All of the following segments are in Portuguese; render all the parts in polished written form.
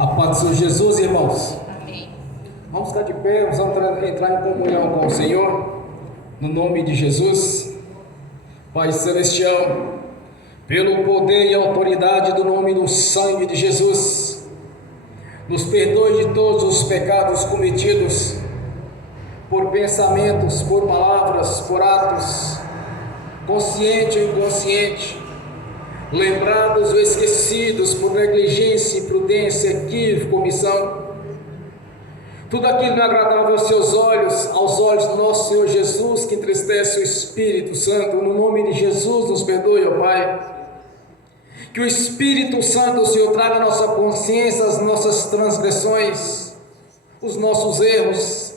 A paz do Senhor Jesus, irmãos. Amém. Vamos ficar de pé, vamos entrar em comunhão com o Senhor, no nome de Jesus. Pai Celestial, pelo poder e autoridade do nome e do sangue de Jesus, nos perdoe de todos os pecados cometidos, por pensamentos, por palavras, por atos, consciente ou inconsciente, lembrados ou esquecidos, por negligência, imprudência, equívoco, omissão. Tudo aquilo não agradável aos seus olhos, aos olhos do nosso Senhor Jesus, que entristece o Espírito Santo, no nome de Jesus, nos perdoe, ó Pai. Que o Espírito Santo, Senhor, traga à nossa consciência as nossas transgressões, os nossos erros.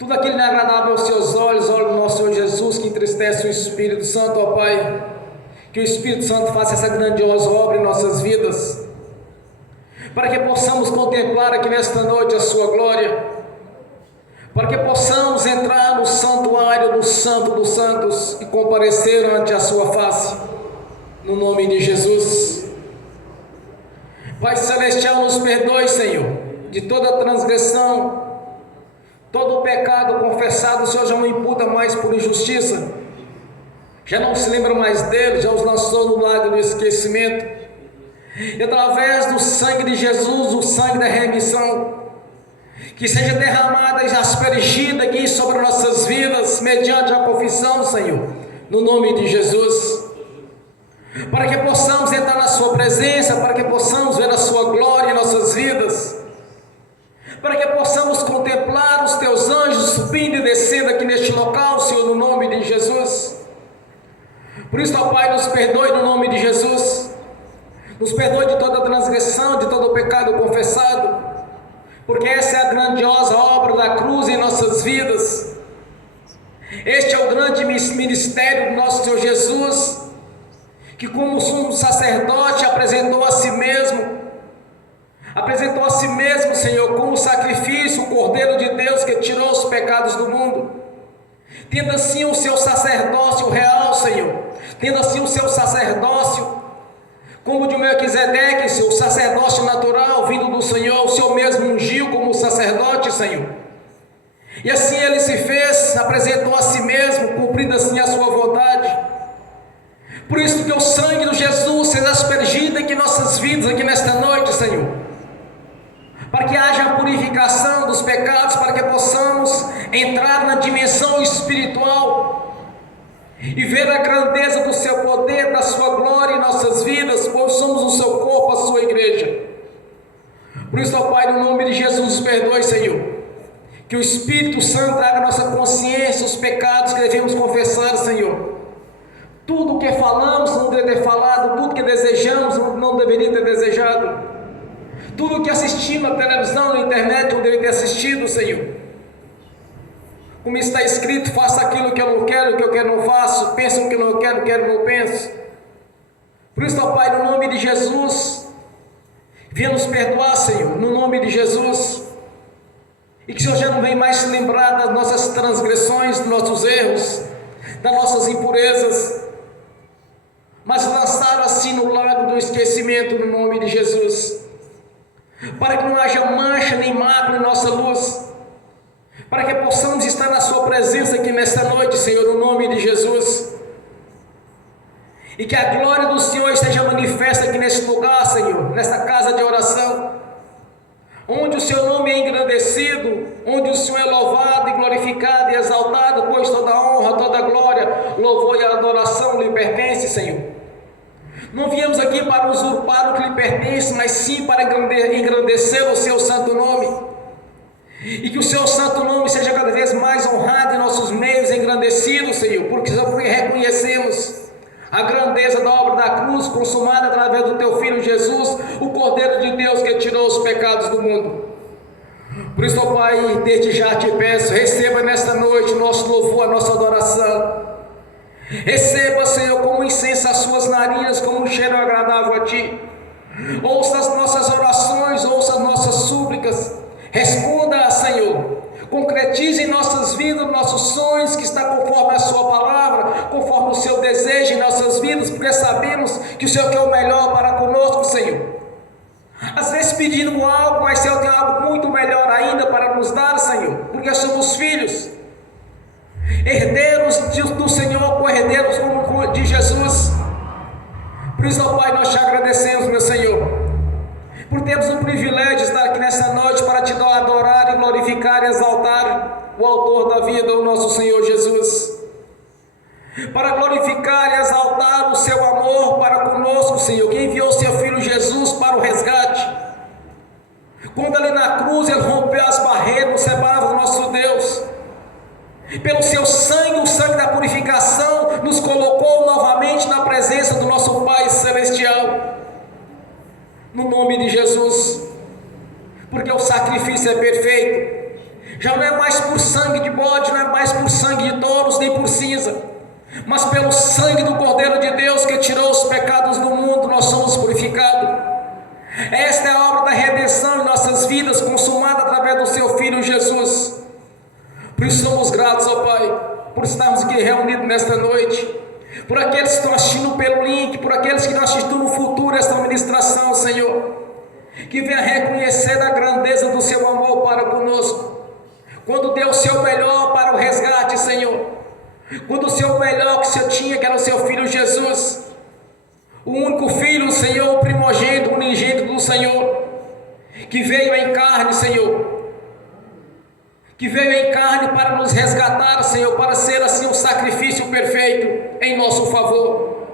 Tudo aquilo não agradável aos seus olhos, olho do nosso Senhor Jesus, que entristece o Espírito Santo, ó Pai. Que o Espírito Santo faça essa grandiosa obra em nossas vidas, para que possamos contemplar aqui nesta noite a sua glória, para que possamos entrar no santuário do Santo dos Santos e comparecer ante a sua face, no nome de Jesus. Pai Celestial, nos perdoe, Senhor, de toda transgressão, todo o pecado confessado. O Senhor já não imputa mais por injustiça, já não se lembra mais dele, já os lançou no lago do esquecimento. E através do sangue de Jesus, o sangue da remissão, que seja derramada e aspergida aqui sobre nossas vidas, mediante a confissão, Senhor, no nome de Jesus, para que possamos entrar na sua presença, para que possamos ver a sua glória em nossas vidas, para que possamos contemplar os teus anjos subindo e descendo aqui neste local, Senhor, no nome de Jesus. Por isso, ó Pai, nos perdoe no nome de Jesus, nos perdoe de toda transgressão, de todo o pecado confessado, porque essa é a grandiosa obra da cruz em nossas vidas. Este é o grande ministério do nosso Senhor Jesus, que como sumo sacerdote apresentou a si mesmo, Senhor, como sacrifício, o Cordeiro de Deus que tirou os pecados do mundo, tendo assim o seu sacerdócio real, Senhor, tendo assim o seu sacerdócio como de Melquisedeque, seu sacerdócio natural vindo do Senhor. O Senhor mesmo ungiu como sacerdote, Senhor, e assim ele se fez, apresentou a si mesmo, cumprindo assim a sua vontade. Por isso que o sangue de Jesus seja aspergido aqui em nossas vidas, aqui nesta noite, Senhor, para que haja a purificação dos pecados, para que possamos entrar na dimensão espiritual e ver a grandeza do seu poder, da sua glória em nossas vidas, pois somos o seu corpo, a sua igreja. Por isso, ó Pai, no nome de Jesus, nos perdoe, Senhor, que o Espírito Santo traga à nossa consciência os pecados que devemos confessar, Senhor. Tudo o que falamos não deveria ter falado, tudo que desejamos não deveria ter desejado, tudo o que assistimos na televisão, na internet, não deveria ter assistido, Senhor. Como está escrito, faça aquilo que eu não quero, o que eu quero não faço, pensa o que eu não quero não penso. Por isso, ó Pai, no nome de Jesus, venha nos perdoar, Senhor, no nome de Jesus, e que o Senhor já não venha mais se lembrar das nossas transgressões, dos nossos erros, das nossas impurezas, mas lançar assim no lago do esquecimento, no nome de Jesus, para que não haja mancha nem mácula em nossa luz, para que possamos estar na sua presença aqui nesta noite, Senhor, no nome de Jesus, e que a glória do Senhor esteja manifesta aqui neste lugar, Senhor, nesta casa de oração, onde o seu nome é engrandecido, onde o Senhor é louvado e glorificado e exaltado, pois toda honra, toda glória, louvor e adoração lhe pertence, Senhor. Não viemos aqui para usurpar o que lhe pertence, mas sim para engrandecer o seu santo nome, e que o seu santo nome seja cada vez mais honrado em nossos meios, engrandecido, Senhor, porque reconhecemos a grandeza da obra da cruz consumada através do teu Filho Jesus, o Cordeiro de Deus que tirou os pecados do mundo. Por isso, ó Pai, desde já te peço, receba nesta noite o nosso louvor, a nossa adoração. Receba, Senhor, como incenso as suas narinas, como um cheiro agradável a ti. Ouça as nossas orações, ouça as nossas súplicas. Responda, Senhor, concretize em nossas vidas, nossos sonhos, que está conforme a sua palavra, conforme o seu desejo em nossas vidas, porque sabemos que o Senhor quer o melhor para conosco, Senhor. Às vezes pedindo algo, mas Senhor tem algo muito melhor ainda para nos dar, Senhor, porque somos filhos, herdeiros do Senhor, co-herdeiros de Jesus. Por isso, ó Pai, nós te agradecemos, meu Senhor, por termos o privilégio de estar aqui nessa noite para te adorar e glorificar e exaltar o autor da vida, o nosso Senhor Jesus, para glorificar e exaltar o seu amor para conosco, Senhor, que enviou seu Filho Jesus para o resgate. Quando ali na cruz ele rompeu as barreiras, nos separava do nosso Deus, pelo seu sangue, o sangue da purificação, nos colocou novamente na presença do nosso Pai Celestial, no nome de Jesus, porque o sacrifício é perfeito, já não é mais por sangue de bode, não é mais por sangue de touros, nem por cinza, mas pelo sangue do Cordeiro de Deus que tirou os pecados do mundo, nós somos purificados. Esta é a obra da redenção em nossas vidas, consumada através do seu Filho Jesus. Por isso somos gratos, ó Pai, por estarmos aqui reunidos nesta noite, por aqueles que estão assistindo pelo link, por aqueles que estão assistindo no futuro esta ministração, Senhor, que venha reconhecer a grandeza do seu amor para conosco, quando deu o seu melhor para o resgate, Senhor, quando o seu melhor que o Senhor tinha, que era o seu Filho Jesus, o único Filho, Senhor, o primogênito, o unigênito do Senhor, que veio em carne, Senhor, que veio em carne para nos resgatar, Senhor, para ser assim um sacrifício perfeito em nosso favor,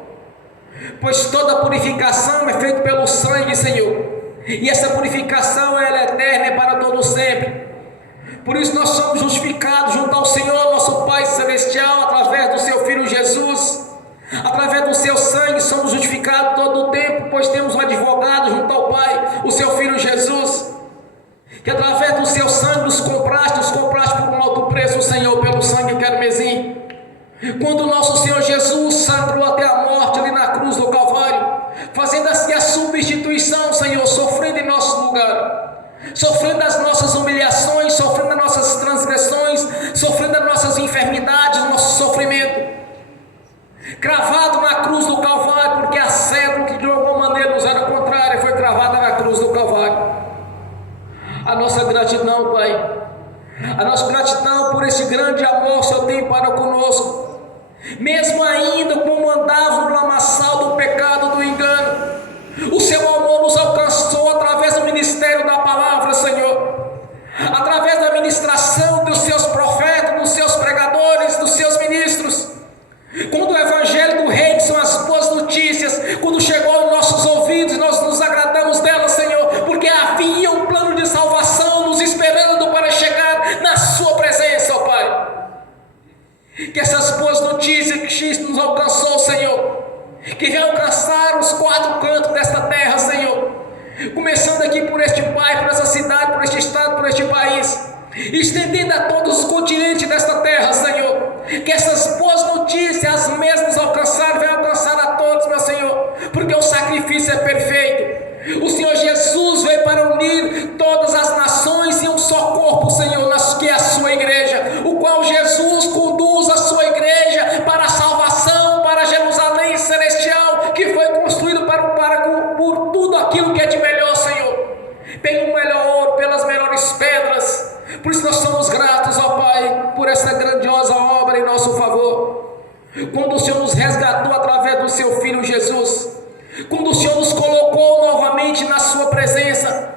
pois toda purificação é feita pelo sangue, Senhor, e essa purificação ela é eterna, é para todo sempre. Por isso nós somos justificados junto ao Senhor, nosso Pai Celestial, através do seu Filho Jesus, através do seu sangue somos justificados todo o tempo, pois temos um advogado junto ao Pai, o seu Filho Jesus, que através do seu sangue nos compraste por um alto preço, Senhor, pelo sangue carmesim. Quando o nosso Senhor Jesus sangrou até a morte ali na cruz do Calvário, fazendo assim a substituição, Senhor, sofrendo em nosso lugar, sofrendo as nossas humilhações, sofrendo as nossas transgressões, sofrendo as nossas enfermidades, o nosso sofrimento, cravado na cruz do Calvário, porque a cédula que de alguma maneira nos era contrária foi cravada na cruz do Calvário. A nossa gratidão, Pai, a nossa gratidão por esse grande amor que o Senhor tem para conosco, mesmo ainda como andávamos no lamaçal do pecado, do engano, o seu amor nos alcançou através do ministério da palavra, Senhor, através da ministração dos seus profetas, dos seus pregadores, dos seus ministros. Quando o evangelho do rei, que são as boas notícias, quando chegou aos nossos ouvidos, nós nos agradamos dela, Senhor, porque havia um plano de salvação nos esperando para chegar na sua presença, ó Pai. Que essas boas notícias que Cristo nos alcançou, Senhor, que venham alcançar os quatro cantos desta terra, Senhor, começando aqui por este Pai, por essa cidade, por este estado, por este país, estendendo a todos os continentes desta terra, Senhor, que essas boas notícias, as mesmas alcançarem, venham alcançar a todos, meu Senhor, porque o sacrifício é perfeito. O Senhor Jesus veio para unir todas as nações em um só corpo, Senhor, que é a sua igreja, o qual Jesus conduz a sua igreja para a salvação, para Jerusalém celestial, que foi construído por tudo aquilo que é de melhor, Senhor, pelo melhor ouro, pelas melhores pedras. Por isso nós somos gratos, ó Pai, por essa grandiosa obra em nosso favor. Quando o Senhor nos resgatou através do seu Filho Jesus, quando o Senhor nos colocou novamente na sua presença,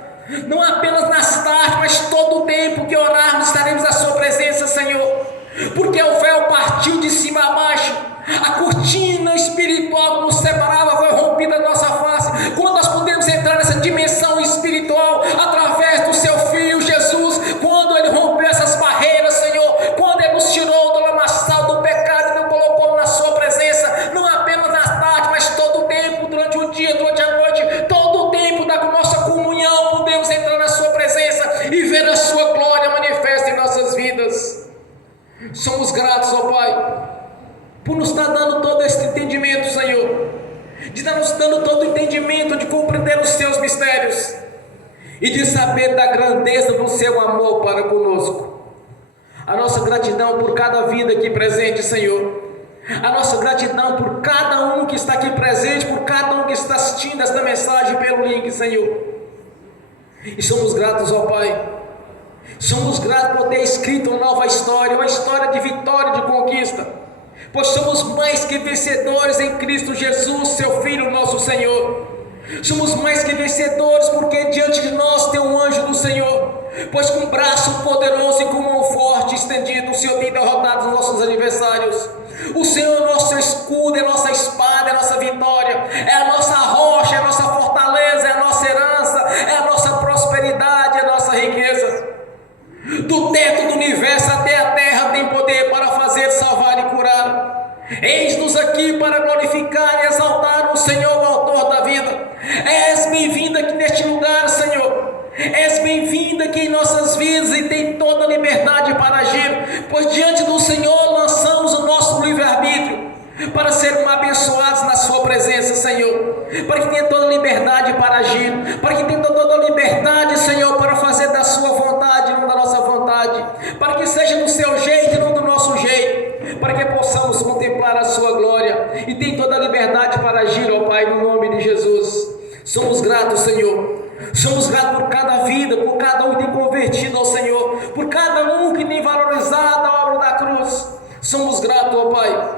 não apenas nas tardes, mas todo o tempo que orarmos estaremos na sua presença, Senhor, porque o véu partiu de cima a baixo, a cortina espiritual que nos separava foi rompida da nossa face. Quando nós podemos entrar nessa dimensão espiritual através do seu Filho Jesus, quando ele rompeu essas barreiras, Senhor, quando ele nos tirou do lamaçal do pecado e nos colocou na sua presença, não apenas nas tardes, mas todo o tempo, durante o dia, durante a noite, todo o tempo da nossa comunhão, podemos entrar na sua presença e ver a sua glória manifesta em nossas vidas. Somos gratos, ó Pai, por nos estar dando todo esse entendimento, Senhor, de estar nos dando todo o entendimento de compreender os seus mistérios e de saber da grandeza do seu amor para conosco. A nossa gratidão por cada vida aqui presente, Senhor, a nossa gratidão por cada um que está aqui presente, por cada um que está assistindo esta mensagem pelo link, Senhor. E somos gratos, ó Pai. Somos gratos por ter escrito uma nova história, uma história de vitória e de conquista, pois somos mais que vencedores em Cristo Jesus, seu Filho, nosso Senhor. Somos mais que vencedores porque diante de nós tem um anjo do Senhor, pois com um braço poderoso e com mão forte estendido, o Senhor tem derrotado os nossos adversários. O Senhor é nosso escudo, é nossa espada, é nossa vitória, é a nossa rocha, é a nossa fortaleza, é a nossa herança, é a nossa prosperidade, é a nossa riqueza. Do teto do universo até a terra tem poder para fazer, salvar e curar. Eis-nos aqui para glorificar e exaltar o Senhor, o autor da vida. És bem-vindo aqui neste lugar, Senhor. És bem-vindo aqui em nossas vidas e tem toda a liberdade para agir, pois diante do Senhor lançamos o nosso livre-arbítrio para sermos abençoados na sua presença, Senhor, para que tenha toda a liberdade para agir, para que tenha toda a liberdade, Senhor, para fazer da sua vontade, não da nossa vontade, para que seja do seu jeito e não do nosso jeito, para que possamos contemplar a sua glória e tenha toda a liberdade para agir, ó Pai, no nome de Jesus. Somos gratos, Senhor. Somos gratos por cada vida, por cada um que tem convertido ao Senhor, por cada um que tem valorizado a obra da cruz. Somos gratos, ó Pai.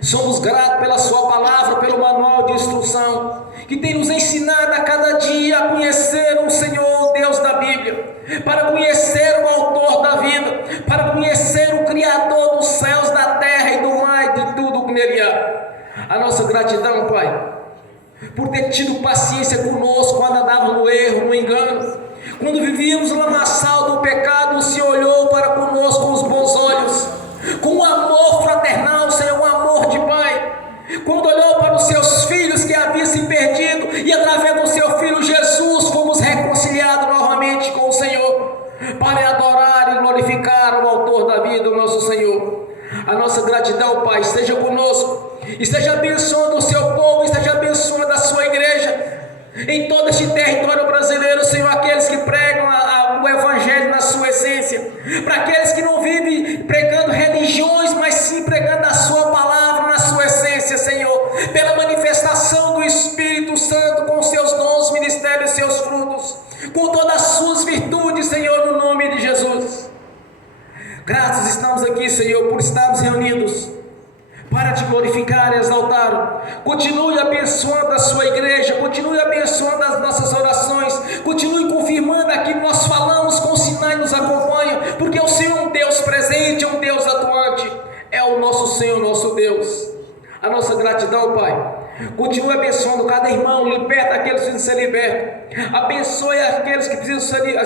Somos gratos pela sua palavra, pelo manual de instrução, que tem nos ensinado a cada dia a conhecer o Senhor, o Deus da Bíblia, para conhecer o autor da vida, para conhecer o Criador dos céus, da terra e do mar e de tudo que nele há. A nossa gratidão, Pai, por ter tido paciência conosco quando andávamos no erro, no engano, quando vivíamos no lamaçal do pecado. O Senhor olhou para conosco com os bons olhos, com um amor fraternal, Senhor, um amor de Pai. Quando olhou para os seus filhos que haviam se perdido, e através do seu Filho Jesus fomos reconciliados novamente com o Senhor, para adorar e glorificar o autor da vida, o nosso Senhor. A nossa gratidão, Pai, esteja conosco, esteja abençoando o seu povo, esteja abençoando a sua igreja em todo este território brasileiro, Senhor. Aqueles que pregam o Evangelho na sua essência, para aqueles que não vivem pregando religiões, mas sim pregando a sua palavra na sua essência, Senhor, pela manifestação do Espírito Santo, com seus dons, ministérios e seus frutos, com todas as suas virtudes, Senhor, no nome de Jesus. Gratos estamos aqui, Senhor, por estarmos reunidos para te glorificar e exaltar. Continue abençoando a sua igreja, continue abençoando as nossas orações, continue confirmando aquilo que nós falamos com os sinais que nos acompanham, porque o Senhor é um Deus presente, é um Deus atuante, é o nosso Senhor, nosso Deus. A nossa gratidão, Pai. Continue abençoando cada irmão, liberta aqueles que precisam ser libertos, abençoe aqueles que precisam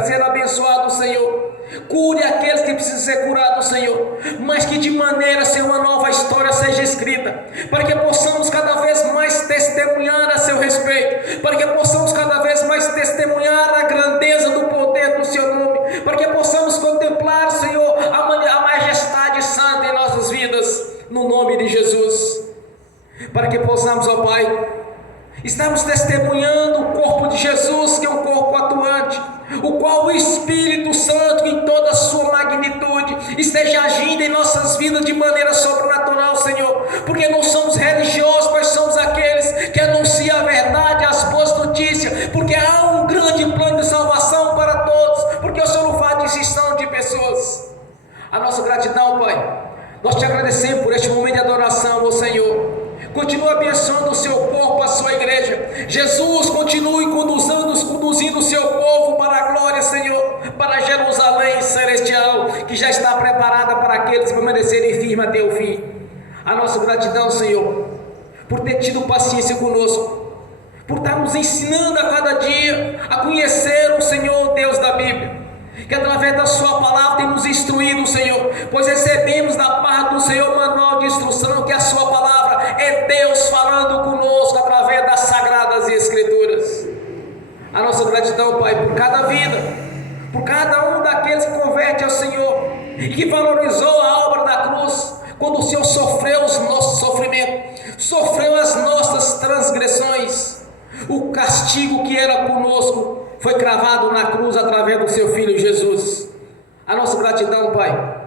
ser abençoados, Senhor. Cure aqueles que precisam ser curados, Senhor, mas que de maneira, Senhor, uma nova história seja escrita, para que possamos cada vez mais testemunhar a seu respeito, para que possamos cada vez mais testemunhar a grandeza do poder do seu nome, para que possamos contemplar, Senhor, a majestade santa em nossas vidas, no nome de Jesus, para que possamos, ó Pai, estamos testemunhando o corpo de Jesus, que é um corpo atuante, o qual o Espírito Santo, em toda a sua magnitude, esteja agindo em nossas vidas de maneira sobrenatural, Senhor, porque não somos religiosos, mas somos aqueles que anunciam a verdade, as boas notícias, porque há um grande plano de salvação para todos, porque o Senhor não faz distinção de pessoas. A nossa gratidão, Pai, nós te agradecemos por este momento de adoração, ó Senhor. Continue abençoando o seu corpo, a sua igreja. Jesus, continue conduzindo o seu povo para a glória, Senhor, para Jerusalém celestial, que já está preparada para aqueles que permanecerem firmes até o fim. A nossa gratidão, Senhor, por ter tido paciência conosco, por estar nos ensinando a cada dia a conhecer o Senhor, o Deus da Bíblia, que através da sua palavra tem nos instruído, Senhor, pois recebemos da parte do Senhor o manual de instrução, que a sua palavra é Deus falando conosco através das sagradas escrituras. A nossa gratidão, Pai, por cada vida, por cada um daqueles que converte ao Senhor e que valorizou a obra da cruz, quando o Senhor sofreu os nossos sofrimentos, sofreu as nossas transgressões. O castigo que era conosco foi cravado na cruz através do seu Filho Jesus. A nossa gratidão, Pai,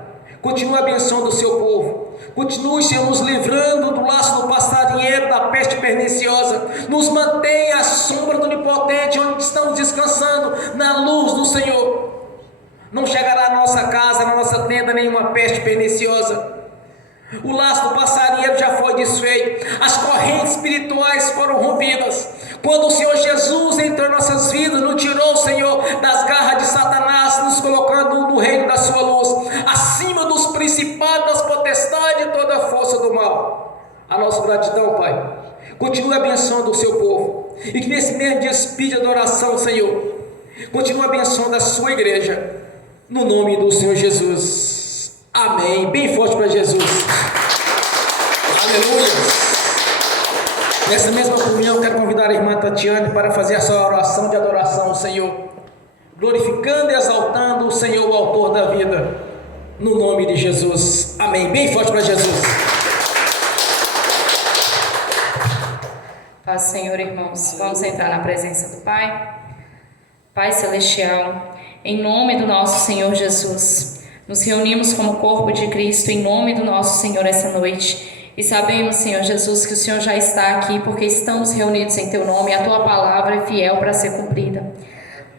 Continue abençoando o seu povo. Continue, Senhor, nos livrando do laço do passarinheiro, da peste perniciosa. Nos mantenha à sombra do Onipotente, onde estamos descansando, na luz do Senhor. Não chegará à nossa casa, na nossa tenda, nenhuma peste perniciosa. O laço do passarinheiro já foi desfeito. As correntes espirituais foram rompidas. Quando o Senhor Jesus entrou em nossas vidas, nos tirou, Senhor, das garras de Satanás, nos colocando no reino da sua luz, acima dos principados, das potestades e toda a força do mal. A nossa gratidão, Pai. Continue abençoando o seu povo. E que nesse mesmo dia de adoração, Senhor, continue abençoando a sua igreja. No nome do Senhor Jesus. Amém. Bem forte para Jesus. Aleluia. Nessa mesma comunhão, quero convidar a irmã Tatiane para fazer a sua oração de adoração ao Senhor, glorificando e exaltando o Senhor, o autor da vida, no nome de Jesus. Amém. Bem forte para Jesus. Paz, Senhor, irmãos. Vamos entrar na presença do Pai. Pai Celestial, em nome do nosso Senhor Jesus, nos reunimos como corpo de Cristo em nome do nosso Senhor essa noite. E sabemos, Senhor Jesus, que o Senhor já está aqui porque estamos reunidos em Teu nome e a Tua palavra é fiel para ser cumprida.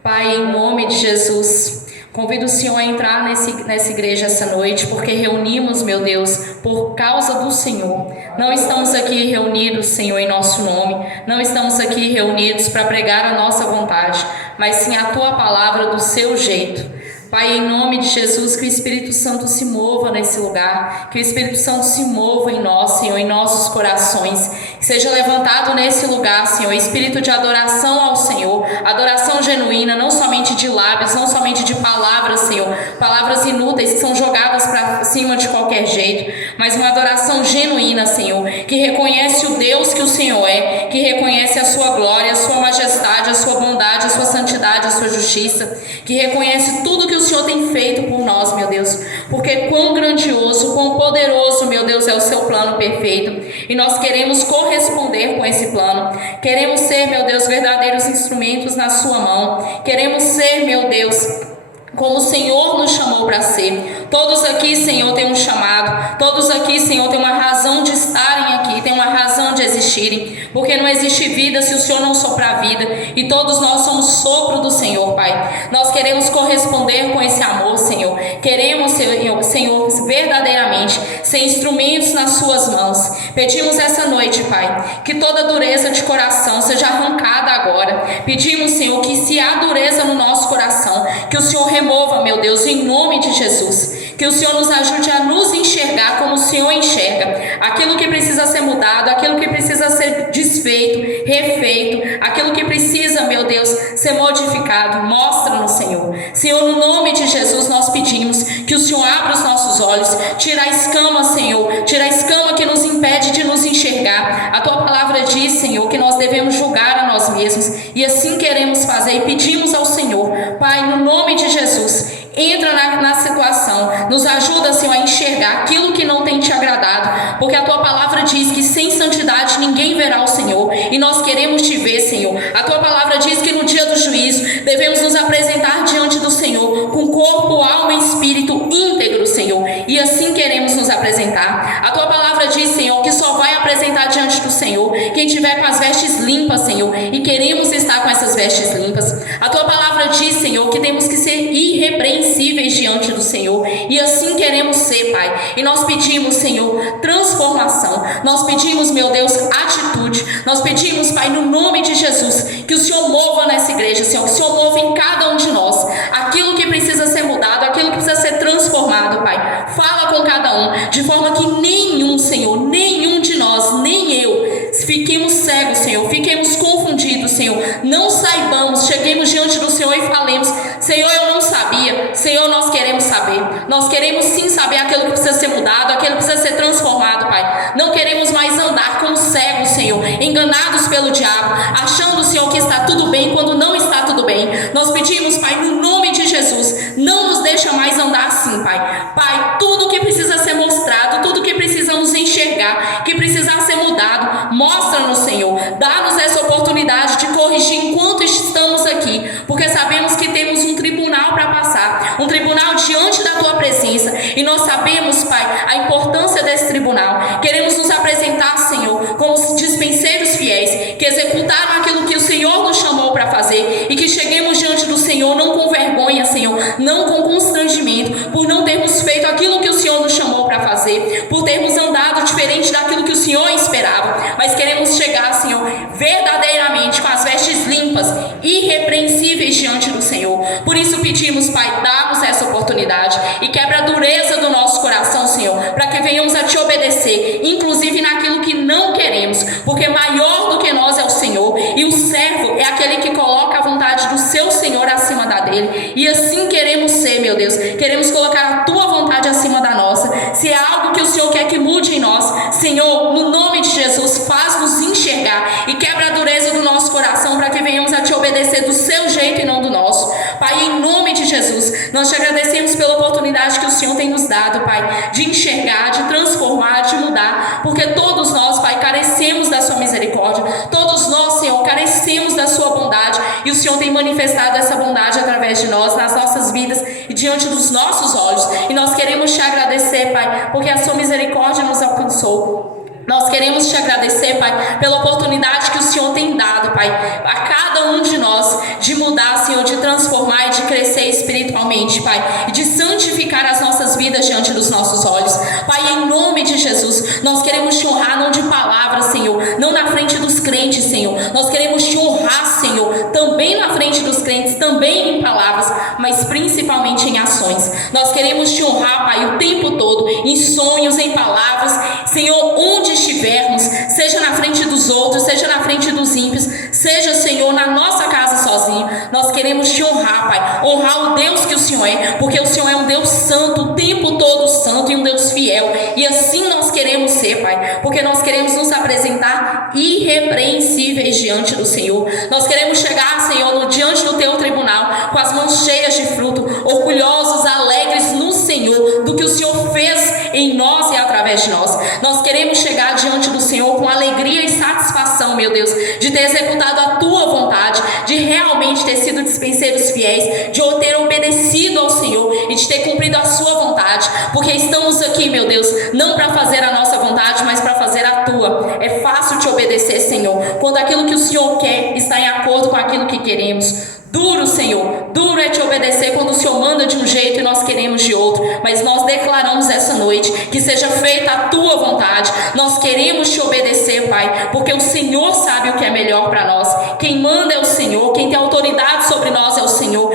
Pai, em nome de Jesus, convido o Senhor a entrar nessa igreja essa noite, porque reunimos, meu Deus, por causa do Senhor. Não estamos aqui reunidos, Senhor, em nosso nome. Não estamos aqui reunidos para pregar a nossa vontade, mas sim a Tua palavra do seu jeito. Pai, em nome de Jesus, que o Espírito Santo se mova nesse lugar, que o Espírito Santo se mova em nós, Senhor, em nossos corações, que seja levantado nesse lugar, Senhor, espírito de adoração ao Senhor, adoração genuína, não somente de lábios, não somente de palavras, Senhor, palavras inúteis que são jogadas para cima de qualquer jeito, mas uma adoração genuína, Senhor, que reconhece o Deus que o Senhor é, que reconhece a sua glória, a sua majestade, a sua bondade, a sua santidade, a sua justiça, que reconhece tudo que o Senhor tem feito por nós, meu Deus, porque quão grandioso, quão poderoso, meu Deus, é o seu plano perfeito, e nós queremos corresponder com esse plano, queremos ser, meu Deus, verdadeiros instrumentos na sua mão, queremos ser, meu Deus, como o Senhor nos chamou para ser. Todos aqui, Senhor, têm um chamado, todos aqui, Senhor, têm uma razão de estarem aqui, têm uma razão de existirem, porque não existe vida se o Senhor não soprar vida, e todos nós somos sopro do Senhor, Pai. Nós queremos corresponder com esse amor, Senhor, queremos, Senhor, verdadeiramente ser instrumentos nas suas mãos. Pedimos essa noite, Pai, que toda dureza de coração seja arrancada agora. Pedimos, Senhor, que se há dureza no nosso coração, que o Senhor remova, meu Deus, em nome de Jesus. Que o Senhor nos ajude a nos enxergar como o Senhor enxerga. Aquilo que precisa ser mudado, aquilo que precisa ser desfeito, refeito, aquilo que precisa, meu Deus, ser modificado. Mostra-nos, Senhor. Senhor, no nome de Jesus nós pedimos que o Senhor abra os nossos olhos, tira a escama, Senhor, tira a escama que nos impede de nos enxergar. A Tua palavra diz, Senhor, que nós devemos julgar a nós mesmos, e assim queremos fazer, e pedimos ao Senhor, Pai, no nome de Jesus, entra na situação, nos ajuda, Senhor, a enxergar aquilo que não tem te agradado, porque a Tua palavra diz que sem santidade ninguém verá o Senhor, e nós queremos te ver, Senhor. A Tua palavra diz que no dia do juízo devemos nos apresentar diante do Senhor com corpo, alma e espírito íntegro, Senhor, e assim queremos nos apresentar. A Tua palavra diz, Senhor, que só vai apresentar diante do Senhor quem tiver com as vestes limpas, Senhor, e queremos estar com essas vestes limpas. A Tua palavra diz, Senhor, que temos que ser irrepreensíveis diante do Senhor, e assim queremos ser, Pai. E nós pedimos, Senhor, transformação, nós pedimos, meu Deus, atitude, nós pedimos, Pai, no nome de Jesus, que o Senhor mova nessa igreja, Senhor, que o Senhor mova em cada um de nós, aquilo que precisa ser mudado, aquilo que precisa ser transformado, Pai. Fala com cada um, de forma que nenhum, Senhor, nenhum de nós, nem eu, fiquemos cegos, Senhor, fiquemos confundidos, Senhor, não saibamos, cheguemos diante do Senhor e falemos: Senhor, eu não sabia. Senhor, nós queremos saber. Nós queremos sim saber aquilo que precisa ser mudado, aquilo que precisa ser transformado, Pai. Não queremos mais andar como cegos, Senhor, enganados pelo diabo, achando, Senhor, que está tudo bem quando não está tudo bem. Nós pedimos, Pai, no nome de Jesus, não nos deixa mais andar assim, Pai. Pai, tudo que precisa ser mostrado, tudo que precisamos enxergar, que precisa ser mudado, mostra-nos, Senhor. Dá-nos essa oportunidade de corrigir enquanto estamos aqui, porque sabemos que temos um tribunal para passar, um tribunal diante da Tua presença, E nós sabemos, Pai, a importância desse tribunal. Queremos nos apresentar, Senhor, como dispenseiros fiéis, que executaram aquilo que o Senhor nos chamou para fazer, e que cheguemos diante do Senhor não com vergonha, Senhor, não com constrangimento, por não termos feito aquilo que o Senhor nos chamou para fazer, por termos andado diferente daquilo que o Senhor esperava, mas queremos chegar, Senhor, verdadeiramente com as vestes limpas, irrepreensíveis diante do Senhor. Por isso pedimos, Pai, dá-nos essa oportunidade e quebra a dureza do nosso coração, Senhor, para que venhamos a Te obedecer, inclusive naquilo que não queremos, porque maior do que nós é o Senhor, e o servo é aquele que coloca a vontade do seu Senhor acima da dele, e assim queremos ser, meu Deus. Queremos colocar a Tua vontade acima da nossa. Se é algo que o Senhor quer que mude em nós, Senhor, no nome de Jesus, faz-nos enxergar e quebra a dureza do nosso coração para que venhamos a Te obedecer do seu jeito e não do nosso. Pai, em nome de Jesus, nós Te agradecemos pela oportunidade que o Senhor tem nos dado, Pai, de enxergar, de transformar, de mudar, porque todos nós, Pai, carecemos da Sua misericórdia, todos nós, Senhor, carecemos da Sua bondade, e o Senhor tem manifestado essa bondade através de nós, nas nossas vidas e diante dos nossos olhos, e nós queremos Te agradecer, Pai, porque a Sua misericórdia nos alcançou. Nós queremos Te agradecer, Pai, pela oportunidade que o Senhor tem dado, Pai, a cada um de nós, de mudar, Senhor, de transformar e de crescer espiritualmente, Pai, e de santificar as nossas vidas diante dos nossos olhos. Pai, em nome de Jesus, nós queremos Te honrar não de palavras, Senhor, não na frente dos crentes, Senhor. Nós queremos Te honrar, Senhor, também na frente dos crentes, também em palavras, mas principalmente em ações. Nós queremos Te honrar, Pai, o tempo todo, em sonhos, em palavras, Senhor, onde estivermos, seja na frente dos outros, seja na frente dos ímpios, seja, Senhor, na nossa casa sozinho. Nós queremos Te honrar, Pai, honrar o Deus que o Senhor é, porque o Senhor é um Deus santo, o tempo todo santo, e um Deus fiel, e assim nós queremos ser, Pai, porque nós queremos nos apresentar irrepreensíveis diante do Senhor. Nós queremos chegar, Senhor, diante do Teu tribunal, com as mãos cheias de fruto, orgulhosos, alegres no Senhor, do que o Senhor fez em nós e através de nós. Nós queremos chegar diante do Senhor com alegria e satisfação, meu Deus, de ter executado a Tua vontade, de realmente ter sido dispenseiros fiéis, de ter obedecido ao Senhor e de ter cumprido a Sua vontade, porque estamos aqui, meu Deus, não para fazer a nossa vontade, mas para fazer a Tua. É fácil Te obedecer, Senhor, quando aquilo que o Senhor quer está em acordo com aquilo que queremos. Duro, Senhor, duro é Te obedecer quando o Senhor manda de um jeito e nós queremos de outro, mas nós declaramos essa noite que seja feita a Tua vontade. Nós queremos Te obedecer, Pai, porque o Senhor sabe o que é melhor para nós. Quem manda é o Senhor, quem tem autoridade sobre nós é o Senhor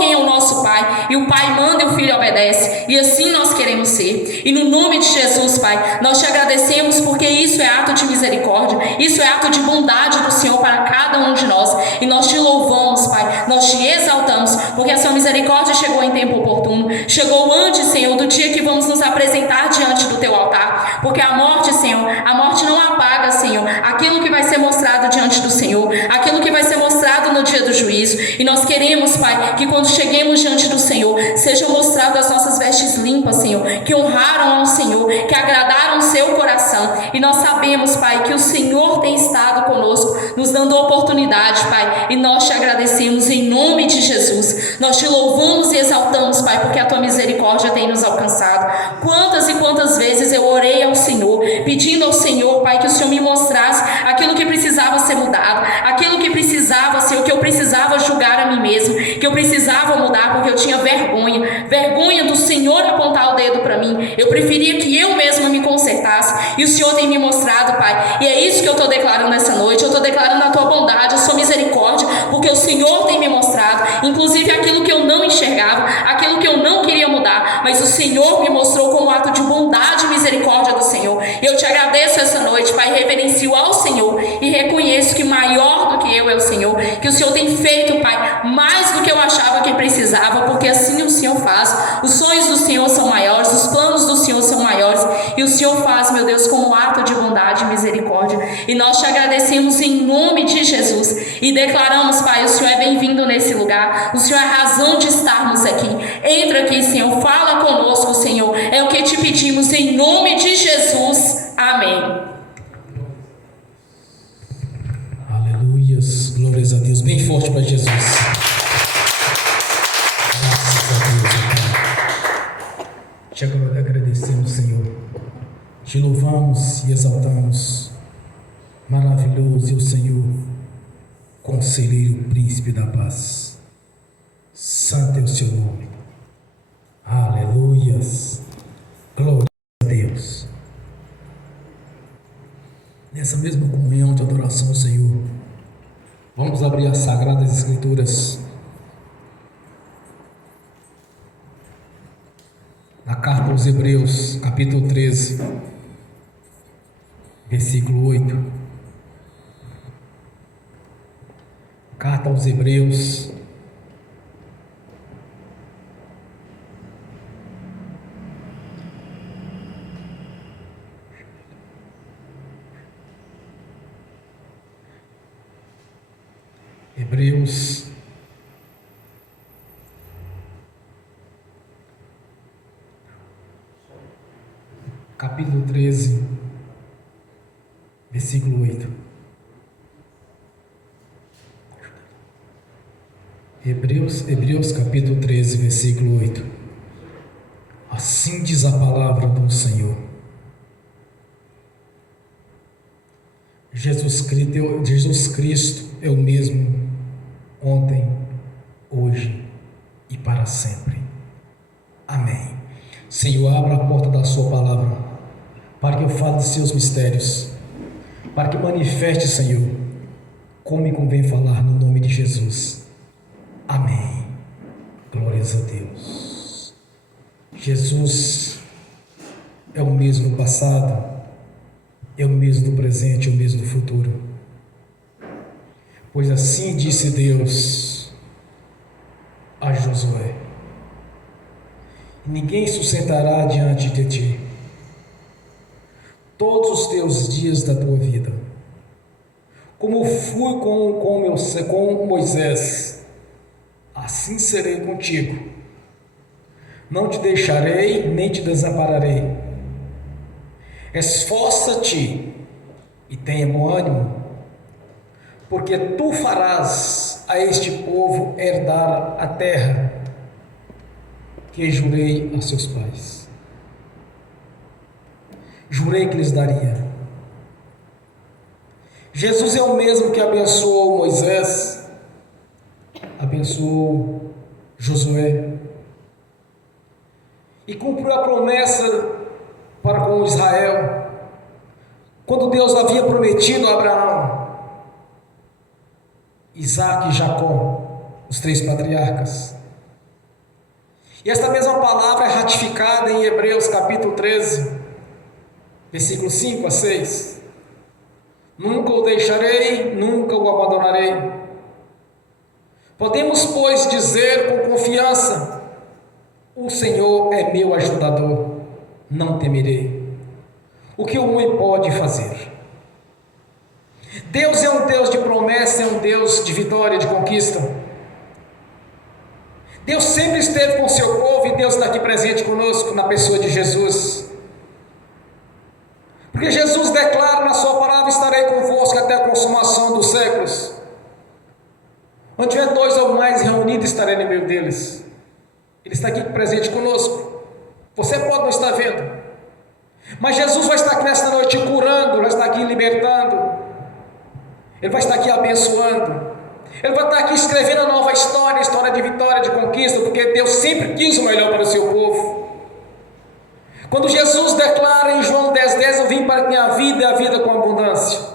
quem é o nosso Pai, e o Pai manda e o Filho obedece, e assim nós queremos ser. E no nome de Jesus, Pai, nós Te agradecemos, porque isso é ato de misericórdia, isso é ato de bondade do Senhor para cada um de nós, e nós Te louvamos, Pai, nós Te exaltamos, porque a Sua misericórdia chegou em tempo oportuno, chegou antes, Senhor, do dia que vamos nos apresentar diante do Teu altar, porque a morte, Senhor, a morte não apaga, Senhor, aquilo que vai ser mostrado diante do Senhor, aquilo que vai ser mostrado no dia do juízo. E nós queremos, Pai, que quando cheguemos diante do Senhor, sejam mostradas as nossas vestes limpas, Senhor, que honraram ao Senhor, que agradaram o Seu coração. E nós sabemos, Pai, que o Senhor tem estado conosco, nos dando oportunidade, Pai, e nós Te agradecemos em nome de Jesus. Nós Te louvamos e exaltamos, Pai, porque a Tua misericórdia tem nos alcançado. Quantas e quantas vezes eu orei ao Senhor, pedindo ao Senhor, Pai, que o Senhor me mostrasse aquilo que precisava ser mudado, aquilo que precisava, Senhor, que eu precisava julgar a mim mesmo, que eu precisava mudar, porque eu tinha vergonha do Senhor apontar o dedo para mim. Eu preferia que eu mesma me consertasse, e o Senhor tem me mostrado, Pai, e é isso que eu estou declarando nessa noite. Eu estou declarando a Tua bondade, a Sua misericórdia, porque o Senhor tem me mostrado, inclusive aquilo que eu não enxergava, aquilo que eu não queria mudar, mas o Senhor me mostrou como ato de bondade e misericórdia do Senhor. E eu Te agradeço essa noite, Pai, reverencio ao Senhor e reconheço que maior do que eu é o Senhor, que o Senhor tem feito, Pai, mais do que eu achava que precisava, porque assim o Senhor faz. Os sonhos do Senhor são maiores, os planos do Senhor são maiores, e o Senhor faz, meu Deus, como ato de bondade e misericórdia. E nós Te agradecemos em nome de Jesus e declaramos, Pai, o Senhor é bem-vindo nesse lugar, o Senhor é a razão de estarmos aqui. Entra aqui, Senhor, fala conosco, Senhor, é o que Te pedimos em nome de Jesus. Amém. Aleluias, glórias a Deus, bem forte para Jesus. Graças a Deus, Pai. Te agradecemos, Senhor. Te louvamos e exaltamos. Maravilhoso é o Senhor, Conselheiro, Príncipe da Paz. Santo é o seu nome. Aleluias. Glória a Deus. Nessa mesma comunhão de adoração ao Senhor, vamos abrir as Sagradas Escrituras na carta aos Hebreus, capítulo 13, versículo 8. Carta aos Hebreus, capítulo 13, versículo 8. Hebreus capítulo 13, versículo 8. Assim diz a palavra do Senhor. Jesus Cristo é o mesmo ontem, hoje e para sempre. Amém. Senhor, abra a porta da sua palavra, para que eu fale de seus mistérios, para que manifeste, Senhor, como me convém falar no nome de Jesus. Amém. Glórias a Deus. Jesus é o mesmo do passado, é o mesmo do presente, é o mesmo do futuro. Pois assim disse Deus a Josué: ninguém sustentará diante de ti todos os teus dias da tua vida. Como fui com Moisés, assim serei contigo. Não te deixarei, nem te desampararei. Esforça-te e tenha bom ânimo, porque tu farás a este povo herdar a terra que jurei a seus pais. Jurei que lhes daria. Jesus é o mesmo que abençoou Moisés, abençoou Josué e cumpriu a promessa para com Israel, quando Deus havia prometido a Abraão, Isaque e Jacó, os 3 patriarcas. E esta mesma palavra é ratificada em Hebreus capítulo 13, versículos 5 a 6. Nunca o deixarei, nunca o abandonarei. Podemos, pois, dizer com confiança: o Senhor é meu ajudador, não temerei. O que o homem pode fazer? Deus é um Deus de promessa, é um Deus de vitória, de conquista. Deus sempre esteve com o seu povo e Deus está aqui presente conosco na pessoa de Jesus. Porque Jesus declara na sua palavra: estarei convosco até a consumação dos séculos. Onde tiver 2 ou mais reunidos, estarei no meio deles. Ele está aqui presente conosco. Você pode não estar vendo, mas Jesus vai estar aqui nesta noite curando, vai estar aqui libertando, Ele vai estar aqui abençoando, Ele vai estar aqui escrevendo a nova história, história de vitória, de conquista, porque Deus sempre quis o melhor para o seu povo. Quando Jesus declara em João 10,10: eu vim para que tenha vida e a vida com abundância.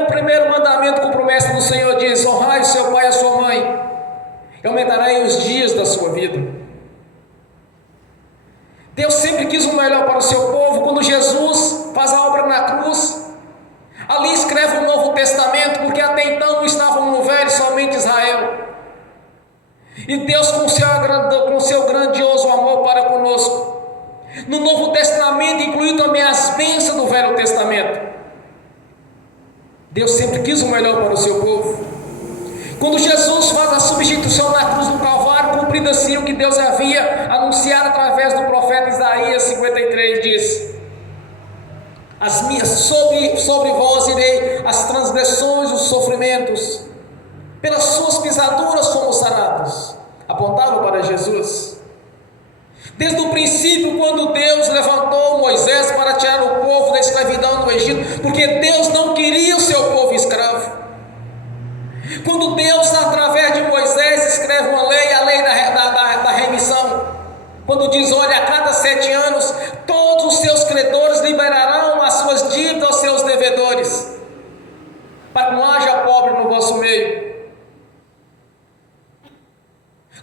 O primeiro mandamento com promessa do Senhor diz: honrai o seu pai e a sua mãe, e aumentarei os dias da sua vida. Deus sempre quis o melhor para o seu povo. Quando Jesus faz a obra na cruz, ali escreve o Novo Testamento, porque até então não estavam no Velho, somente Israel. E Deus, com seu grandioso amor para conosco, no Novo Testamento incluiu também as bênçãos do Velho Testamento. Deus sempre quis o melhor para o seu povo. Quando Jesus faz a substituição na cruz do Calvário, cumprindo assim o que Deus havia anunciado através do profeta Isaías 53, diz: sobre vós irei as transgressões, os sofrimentos, pelas suas pisaduras somos sarados. Apontava para Jesus. Desde o princípio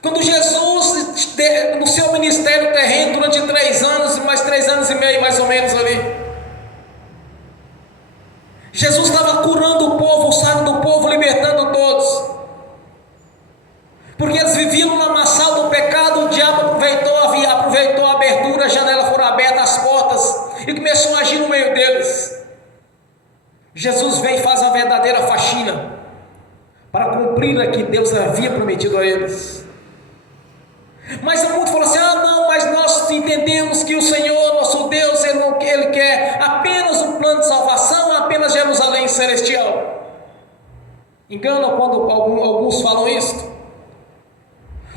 Quando Jesus, no seu ministério terreno, durante 3 anos, mais 3 anos e meio, mais ou menos ali, Jesus estava curando o povo, sarando do povo, libertando todos. Porque eles viviam no lamaçal do pecado, o diabo aproveitou a abertura, as janelas foram abertas, as portas, e começou a agir no meio deles. Jesus vem e faz uma verdadeira faxina, para cumprir o que Deus havia prometido a eles. Mas o mundo falou assim: não, mas nós entendemos que o Senhor, nosso Deus, Ele quer apenas um plano de salvação, apenas Jerusalém celestial. Enganam quando alguns falam isso.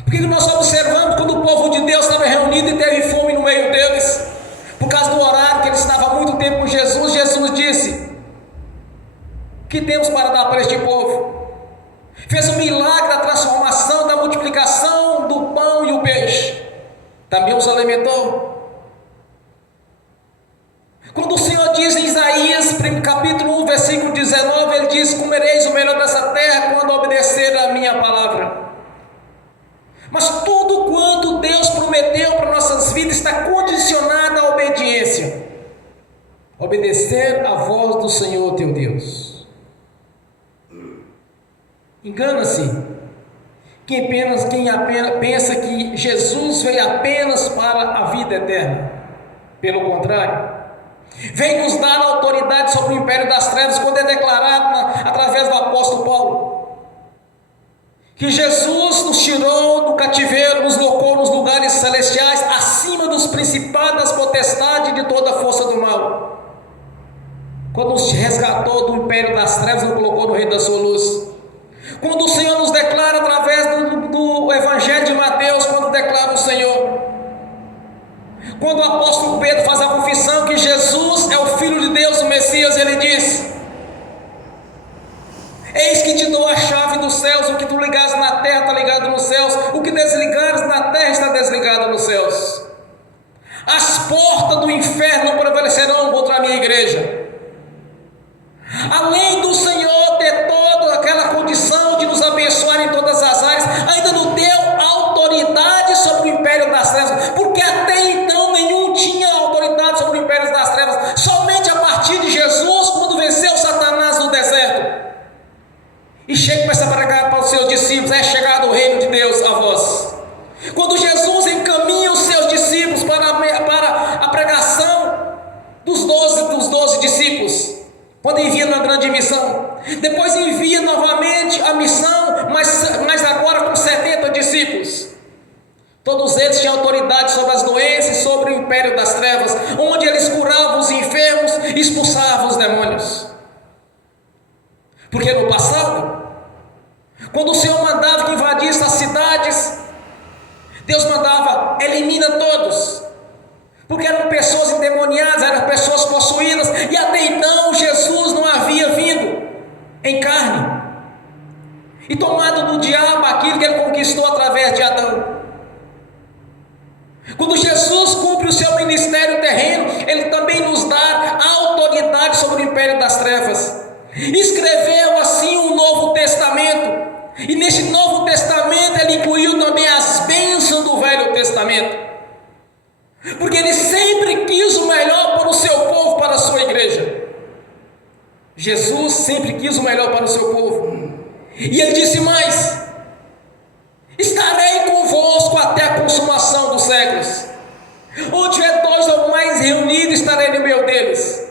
Porque nós observamos quando o povo de Deus estava reunido e teve fome no meio deles, por causa do horário que ele estava há muito tempo com Jesus. Jesus disse: o que temos para dar para este povo? Fez o milagre da transformação, da multiplicação do pão e o peixe, também os alimentou. Quando o Senhor diz em Isaías, capítulo 1, versículo 19, Ele diz: comereis o melhor dessa terra quando obedecer a minha palavra. Mas tudo quanto Deus prometeu para nossas vidas está condicionado à obediência. Obedecer à voz do Senhor teu Deus. Engana-se quem apenas pensa que Jesus veio apenas para a vida eterna. Pelo contrário, vem nos dar autoridade sobre o império das trevas, quando é declarado através do apóstolo Paulo que Jesus nos tirou do cativeiro, nos colocou nos lugares celestiais, acima dos principados, das potestades e de toda a força do mal. Quando nos resgatou do império das trevas, nos colocou no reino da sua luz. Quando o Senhor nos declara através do Evangelho de Mateus, quando declara o Senhor, quando o apóstolo Pedro faz a confissão que Jesus é o Filho de Deus, o Messias, ele diz: eis que te dou a chave dos céus, o que tu ligares na terra está ligado nos céus, o que desligares na terra está desligado nos céus. As portas do inferno não prevalecerão contra a minha igreja. Além do Senhor ter toda aquela condição de nos abençoar em todas as áreas, ainda nos deu autoridade sobre o império das trevas, porque até então nenhum tinha autoridade sobre o império das trevas, somente a partir de Jesus, quando venceu Satanás no deserto. E chega e começa a pregar para os seus discípulos: é chegado o reino de Deus a vós. Quando Jesus encaminha os seus discípulos para a pregação dos 12 discípulos, quando envia na grande missão, depois envia novamente a missão, mas agora com 70 discípulos. Todos eles tinham autoridade sobre as doenças, sobre o império das trevas, onde eles curavam os enfermos e expulsavam os demônios. Porque no passado, quando o Senhor mandava que invadisse as cidades, Deus mandava: elimina todos, porque eram pessoas endemoniadas, eram pessoas possuídas, e até então Jesus não havia vindo em carne e tomado do diabo aquilo que ele conquistou através de Adão. Quando Jesus cumpre o seu ministério terreno, ele também nos dá autoridade sobre o império das trevas. Escreveu assim um Novo Testamento, e nesse Novo Testamento ele incluiu também as bênçãos do Velho Testamento, porque ele sempre quis o melhor para o seu povo, para a sua igreja. Jesus sempre quis o melhor para o seu povo, e ele disse mais: estarei convosco até a consumação dos séculos. Onde tiver 2 ou mais reunidos, estarei no meio deles.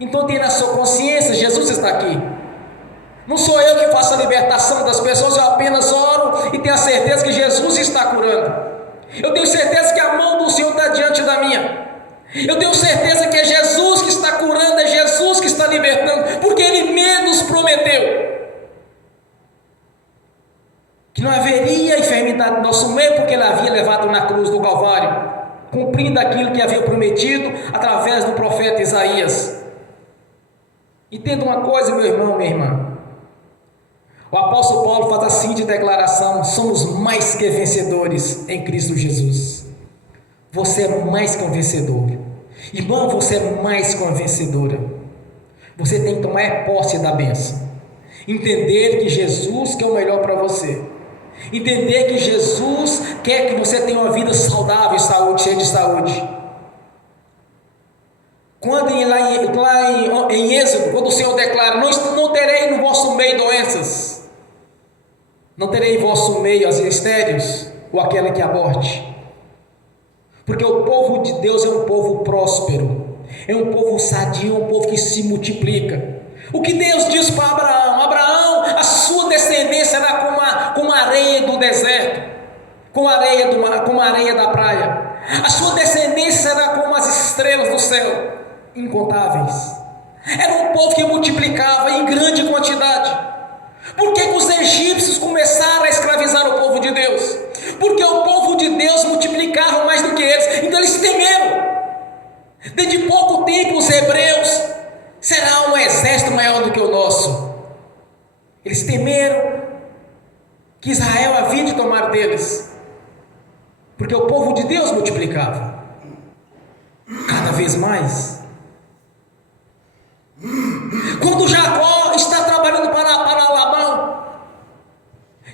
Então tenha na sua consciência: Jesus está aqui. Não sou eu que faço a libertação das pessoas, eu apenas oro e tenho a certeza que Jesus está curando. Eu tenho certeza que a mão do Senhor está diante da minha. Eu tenho certeza que é Jesus que está curando, é Jesus que está libertando, porque Ele mesmo nos prometeu que não haveria enfermidade no nosso meio, porque Ele havia levado na cruz do Calvário, cumprindo aquilo que havia prometido através do profeta Isaías. Entenda uma coisa, meu irmão, minha irmã. O apóstolo Paulo faz assim de declaração: somos mais que vencedores em Cristo Jesus. Você é mais que um vencedor. Irmão, você é mais que uma vencedora. Você tem que tomar posse da bênção, entender que Jesus quer o melhor para você, Entender que Jesus quer que você tenha uma vida saudável, saúde, cheia de saúde. Quando em Êxodo, quando o Senhor declara: não terei no vosso meio doenças, não terei em vosso meio as estéreis, ou aquela que aborte. Porque o povo de Deus é um povo próspero, é um povo sadio, é um povo que se multiplica. O que Deus diz para Abraão: Abraão, a sua descendência será como a areia do deserto, como a areia do mar, como a areia da praia. A sua descendência será como as estrelas do céu, incontáveis. Era um povo que multiplicava em grande quantidade. Por que os egípcios começaram a escravizar o povo de Deus? Porque o povo de Deus multiplicava mais do que eles, então eles temeram. Dentro de pouco tempo os hebreus será um exército maior do que o nosso. Eles temeram que Israel havia de tomar deles, porque o povo de Deus multiplicava cada vez mais. Quando Jacó está trabalhando para Labão,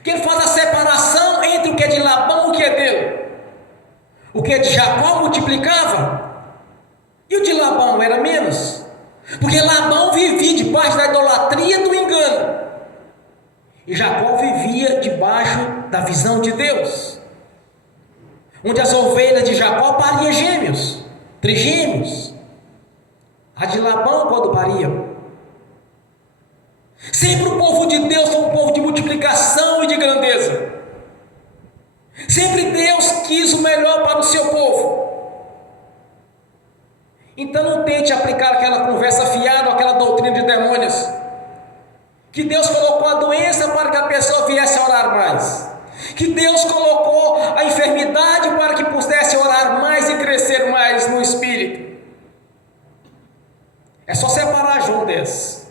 que ele faz a separação entre o que é de Labão e o que é dele. O que é de Jacó multiplicava, e o de Labão era menos, porque Labão vivia debaixo da idolatria do engano, e Jacó vivia debaixo da visão de Deus, onde as ovelhas de Jacó pariam gêmeos, trigêmeos. A de Labão, quando pariam, sempre o povo de Deus foi um povo de multiplicação e de grandeza. Sempre Deus quis o melhor para o seu povo. Então não tente aplicar aquela conversa fiada, aquela doutrina de demônios, que Deus colocou a doença para que a pessoa viesse a orar mais, que Deus colocou a enfermidade para que pudesse orar mais e crescer mais no Espírito. É só separar João 10.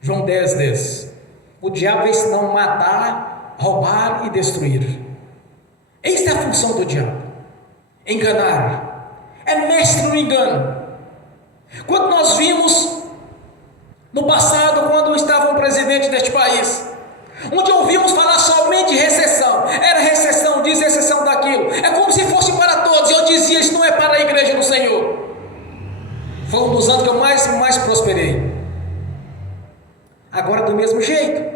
João 10 diz: o diabo veio senão matar, roubar e destruir. Esta é a função do diabo: enganar. É mestre no engano. Quando nós vimos no passado, quando estava um presidente deste país, onde ouvimos falar somente de recessão, era recessão disso, recessão daquilo, é como se fosse para todos, e eu dizia: isso não é para a igreja do Senhor. Foi um dos anos que eu mais prosperei. Agora do mesmo jeito,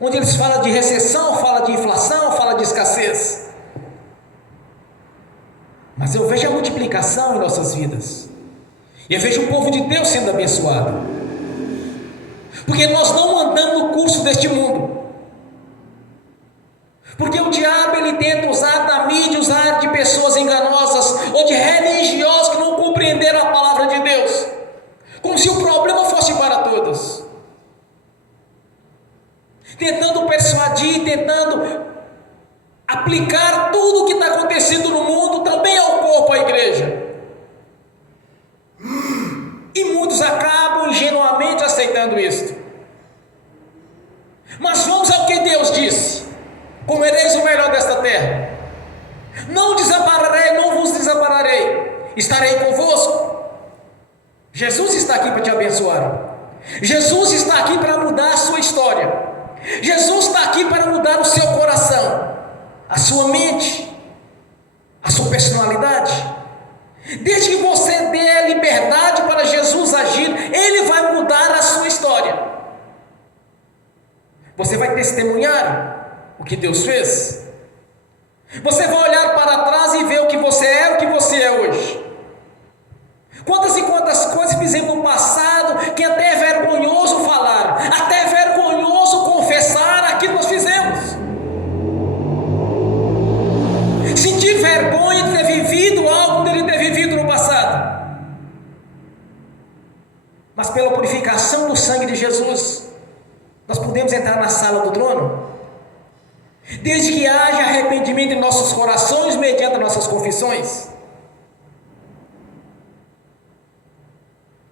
onde eles falam de recessão, falam de inflação, falam de escassez, mas eu vejo a multiplicação em nossas vidas, e eu vejo o povo de Deus sendo abençoado, porque nós não andamos no curso deste mundo, porque o diabo ele tenta usar da mídia, usar de pessoas enganosas, ou de religiosos que não compreenderam a palavra de Deus, como se o problema fosse para todos, tentando persuadir, tentando aplicar tudo o que está acontecendo no mundo também ao corpo, à igreja, e muitos acabam ingenuamente aceitando isto. Mas vamos ao que Deus disse: comereis o melhor desta terra, não desampararei, não vos desampararei, estarei convosco. Jesus está aqui para te abençoar. Jesus está aqui para mudar a sua história. Jesus está aqui para mudar o seu coração, a sua mente, a sua personalidade. Desde que você dê a liberdade para Jesus agir, Ele vai mudar a sua história. Você vai testemunhar o que Deus fez. Você vai olhar para trás e ver o que você é, o que você é hoje. Quantas e quantas coisas fizemos no passado que até é vergonhoso falar, até é vergonhoso confessar aquilo que nós fizemos. Sentir vergonha de ter vivido algo que ele ter vivido no passado. Mas pela purificação do sangue de Jesus, nós podemos entrar na sala do trono, desde que haja arrependimento em nossos corações mediante nossas confissões.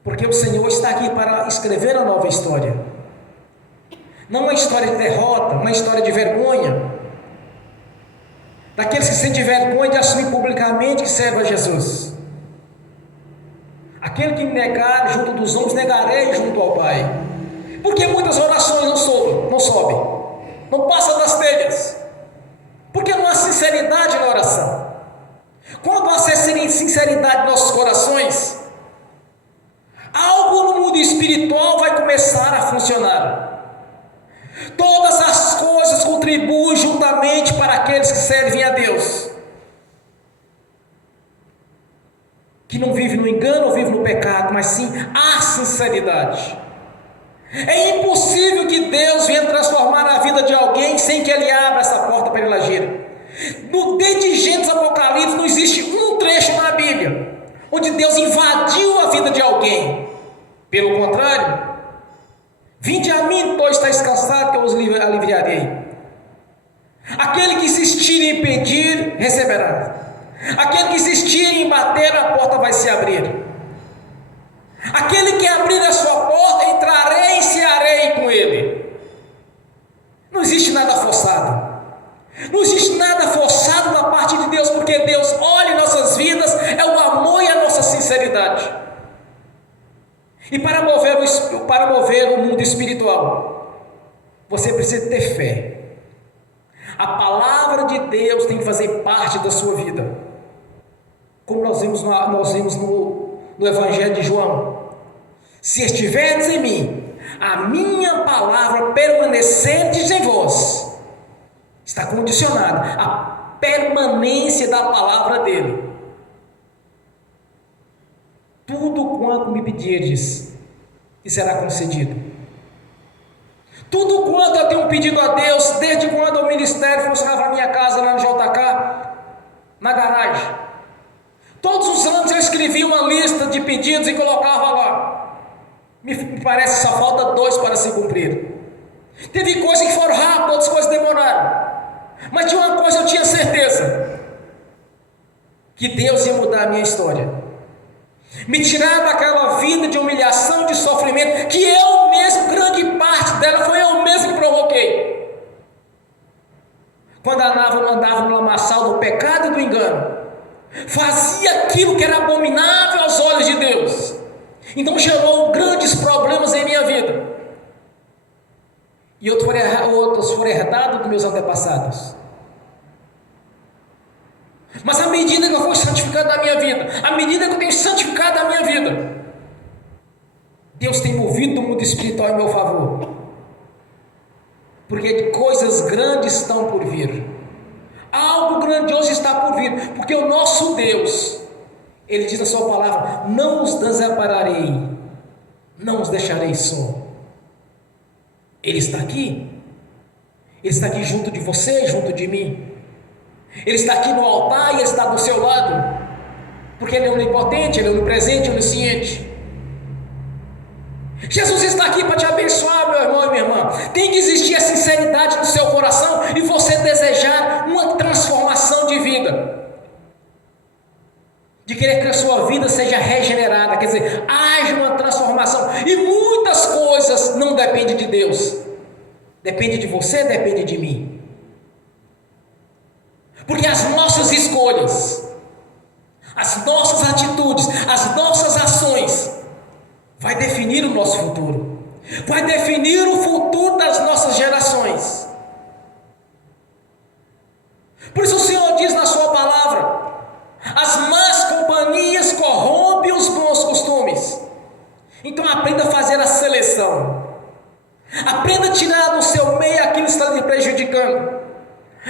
Porque o Senhor está aqui para escrever uma nova história, não uma história de derrota, uma história de vergonha, daqueles que sentem vergonha de assumir publicamente que serve a Jesus. Aquele que me negar junto dos homens, negarei junto ao Pai. Porque muitas orações não sobem, não passa da sinceridade na oração. Quando há sinceridade em nossos corações, algo no mundo espiritual vai começar a funcionar. Todas as coisas contribuem juntamente para aqueles que servem a Deus, que não vive no engano ou vive no pecado, mas sim a sinceridade. É impossível que Deus venha transformar a vida de alguém sem que Ele abra essa porta para ele agir. Desde Gênesis Apocalipse não existe um trecho na Bíblia onde Deus invadiu a vida de alguém. Pelo contrário, vinde a mim, todos estáis cansados, que eu os aliviarei. Aquele que insistir em pedir, receberá. Aquele que insistir em bater, a porta vai se abrir. Aquele que abrir a sua porta, entrarei e cearei com ele. Não existe nada forçado. Não existe nada forçado da parte de Deus, porque Deus olha em nossas vidas, é o amor e a nossa sinceridade. E para mover o mundo espiritual, você precisa ter fé. A palavra de Deus tem que fazer parte da sua vida. Como nós vimos no Evangelho de João: se estiverdes em mim, a minha palavra permanecerdes em vós, está condicionada à permanência da palavra dele. Tudo quanto me pedirdes, e será concedido. Tudo quanto eu tenho pedido a Deus, desde quando o ministério funcionava na minha casa, lá no JK, na garagem. Todos os anos eu escrevia uma lista de pedidos e colocava lá. Me parece que só falta 2 para se cumprir. Teve coisas que foram rápidas, outras coisas demoraram. Mas tinha uma coisa, eu tinha certeza: que Deus ia mudar a minha história. Me tirar daquela vida de humilhação, de sofrimento, que eu mesmo, grande parte dela foi eu mesmo que provoquei. Quando andava no lamaçal do pecado e do engano, fazia aquilo que era abominável aos olhos de Deus. Então gerou grandes problemas em minha vida. E outros foram herdados dos meus antepassados. Mas à medida que eu fui santificado na minha vida, à medida que eu tenho santificado a minha vida, Deus tem movido o mundo espiritual em meu favor. Porque coisas grandes estão por vir. Algo grandioso está por vir. Porque o nosso Deus, Ele diz na sua palavra: não os desampararei, não os deixarei só. Ele está aqui. Ele está aqui junto de você, junto de mim. Ele está aqui no altar e Ele está do seu lado, porque Ele é onipotente, Ele é onipresente, onisciente. Jesus está aqui para te abençoar, meu irmão e minha irmã. Tem que existir a sinceridade no seu coração e você desejar uma transformação de vida, de querer que a sua vida seja regenerada, quer dizer, haja uma transformação. E muitas coisas não dependem de Deus, depende de você, depende de mim. Porque as nossas escolhas, as nossas atitudes, as nossas ações vai definir o nosso futuro, vai definir o futuro das nossas gerações. Por isso o Senhor diz na sua palavra: as más companhias corrompem os bons costumes. Então aprenda a fazer a seleção, aprenda a tirar do seu meio aquilo que está lhe prejudicando.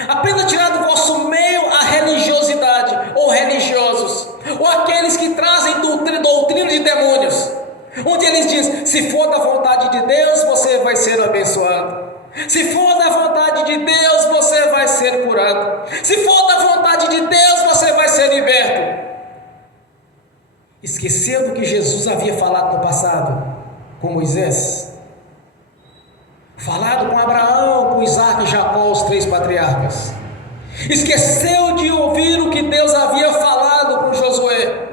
Aprenda a tirar do vosso meio a religiosidade, ou religiosos, ou aqueles que trazem doutrina de demônios, onde eles dizem: se for da vontade de Deus, você vai ser abençoado. Se for da vontade de Deus, você vai ser curado. Se for da vontade de Deus, você vai ser liberto. Esqueceu do que Jesus havia falado no passado com Moisés, falado com Abraão, com Isaac e Jacó, os 3 patriarcas. Esqueceu de ouvir o que Deus havia falado com Josué.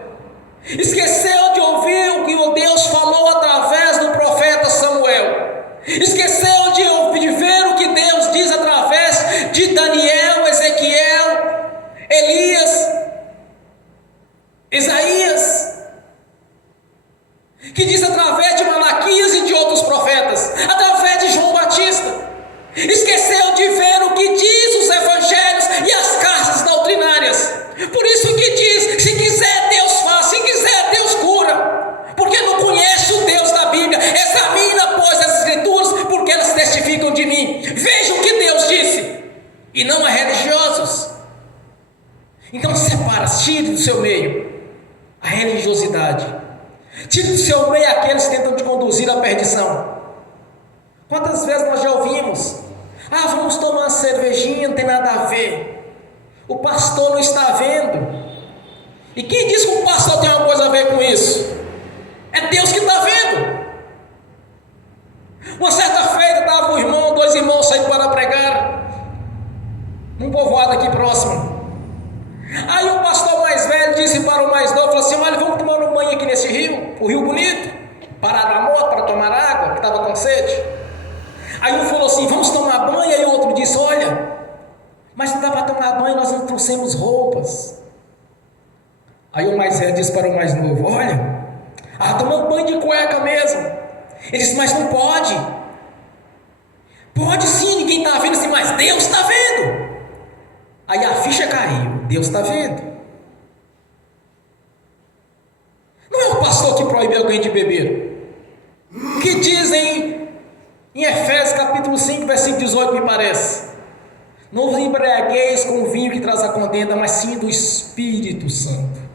Esqueceu de ouvir o que Deus falou através do profeta Samuel. Esqueceu de ver o que Deus diz através de Daniel, Ezequiel, Elias, Isaías, que diz através de Malaquias e de outros profetas, através de João Batista. Esqueceu de ver o que diz os evangelhos e as cartas áreas. Por isso que diz: se quiser Deus faz, se quiser Deus cura. Porque não conhece o Deus da Bíblia. Examina, pois, as Escrituras, porque elas testificam de mim. Veja o que Deus disse, e não a religiosos. Então separa, tire do seu meio a religiosidade, tire do seu meio aqueles que tentam te conduzir à perdição. Quantas vezes nós já ouvimos: vamos tomar uma cervejinha, não tem nada a ver, o pastor não está vendo. E quem diz que o pastor tem uma coisa a ver com isso? É Deus que está vendo. Uma certa feita estava dois irmãos saindo para pregar num povoado aqui próximo. Aí o pastor mais velho disse para o mais novo, falou assim: olha, vamos tomar um banho aqui nesse rio, o rio bonito, parar na moto para tomar água, que estava com sede. Aí um falou assim: vamos tomar banho. Aí o outro disse: olha, mas não dá para tomar banho, nós não trouxemos roupas. Aí o mais velho disse para o mais novo: olha, tomando banho de cueca mesmo. Ele disse: mas não pode. Pode sim, ninguém está vendo. Assim, mas Deus está vendo. Aí a ficha caiu: Deus está vendo. Não é o pastor que proíbe alguém de beber. O que dizem em Efésios capítulo 5, versículo 18, me parece: não vos embriagueis com o vinho que traz a contenda, mas sim do Espírito Santo.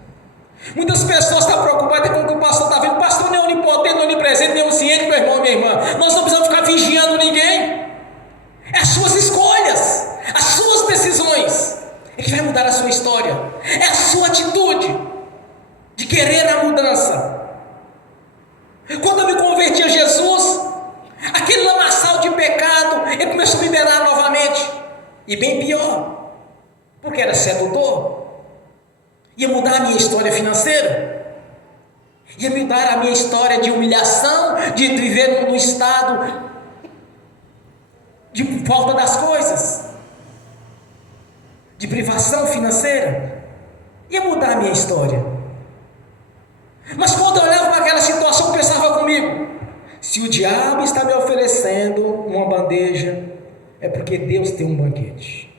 Muitas pessoas estão preocupadas com o que o pastor está vendo. O pastor não é onipotente, não é onipresente, nem onisciente, meu irmão, minha irmã. Nós não precisamos ficar vigiando ninguém. É as suas escolhas, as suas decisões é que vai mudar a sua história. É a sua atitude de querer a mudança. Quando eu me converti a Jesus, aquele lamaçal de pecado, ele começou a me liberar novamente. E bem pior, porque era sedutor. Ia mudar a minha história financeira, ia mudar a minha história de humilhação, de viver num estado de falta das coisas, de privação financeira. Ia mudar a minha história. Mas quando eu olhava para aquela situação, eu pensava comigo: se o diabo está me oferecendo uma bandeja, é porque Deus tem um banquete.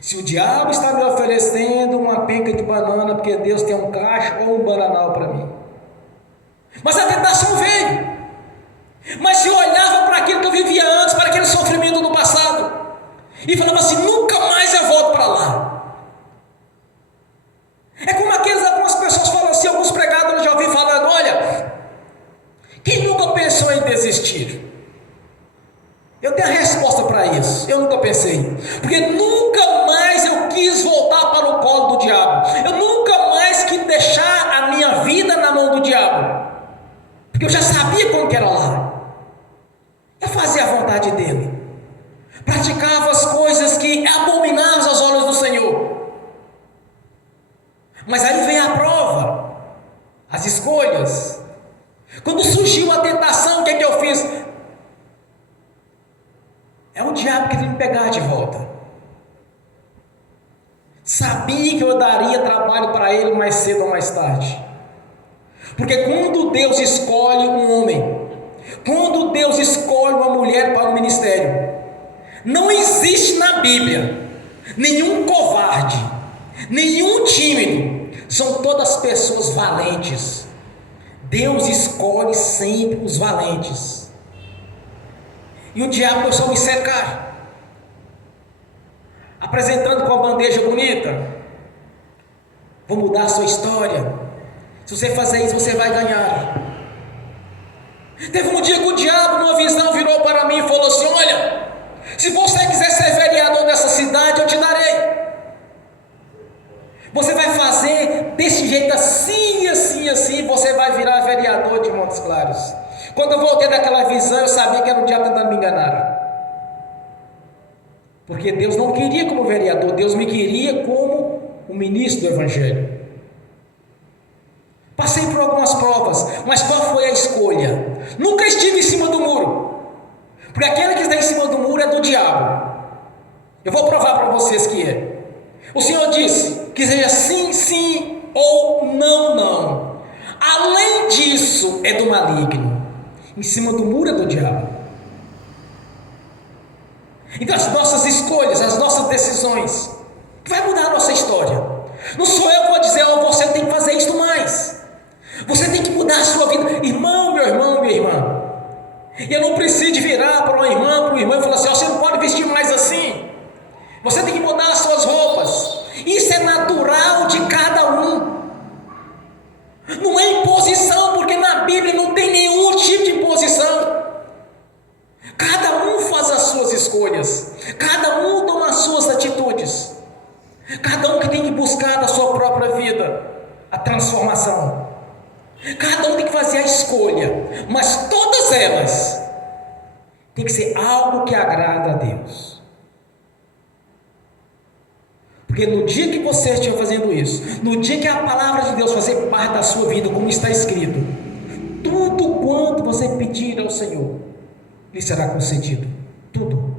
Se o diabo está me oferecendo uma penca de banana, porque Deus tem um cacho ou um bananal para mim. Mas a tentação veio. Mas se eu olhava para aquilo que eu vivia antes, para aquele sofrimento do passado, e falava assim: nunca mais eu volto para lá. É como algumas pessoas falam assim, alguns pregadores já ouvi falando: olha, quem nunca pensou em desistir? Eu tenho a resposta para isso. Eu nunca pensei, porque nunca mais eu quis voltar para o colo do diabo. Eu nunca mais quis deixar a minha vida na mão do diabo, porque eu já sabia como que era lá. Eu fazia a vontade dele, praticava as coisas que abominavam aos olhos do Senhor. Mas aí vem a prova, as escolhas. Quando surgiu a tentação, o que é que eu fiz? É o diabo que queria me pegar de volta. Sabia que eu daria trabalho para ele mais cedo ou mais tarde. Porque quando Deus escolhe um homem, quando Deus escolhe uma mulher para o ministério, não existe na Bíblia nenhum covarde, nenhum tímido. São todas pessoas valentes. Deus escolhe sempre os valentes. E o diabo começou a me cercar, apresentando com a bandeja bonita: vou mudar a sua história, se você fazer isso você vai ganhar. Teve um dia que o diabo, numa visão, virou para mim e falou assim: olha, se você quiser ser vereador dessa cidade, eu te darei. Você vai fazer desse jeito, assim, assim, assim, você vai virar vereador de Montes Claros. Quando eu voltei daquela visão, eu sabia que era o diabo tentando me enganar. Porque Deus não queria como vereador, Deus me queria como o ministro do Evangelho. Passei por algumas provas, mas qual foi a escolha? Nunca estive em cima do muro, porque aquele que está em cima do muro é do diabo. Eu vou provar para vocês que é. O Senhor disse que seja sim, sim, ou não, não. Além disso, é do maligno. Em cima do muro é do diabo. Então as nossas escolhas, as nossas decisões, que vai mudar a nossa história. Não sou eu que vou dizer, oh, você tem que fazer isso mais. Você tem que mudar a sua vida. Irmão, meu irmão, minha irmã. E eu não preciso virar para uma irmã, para um irmão e falar assim, oh, você não pode vestir mais assim. Você tem que mudar as suas roupas. Isso é natural de cada um. Não é imposição, porque na Bíblia não tem nenhum tipo de imposição. Cada um faz as suas escolhas. Cada um toma as suas atitudes. Cada um que tem que buscar da sua própria vida a transformação. Cada um tem que fazer a escolha. Mas todas elas tem que ser algo que agrada a Deus. Porque no dia que você estiver fazendo isso, no dia que a palavra de Deus fazer parte da sua vida, como está escrito, tudo quanto você pedir ao Senhor, lhe será concedido. Tudo.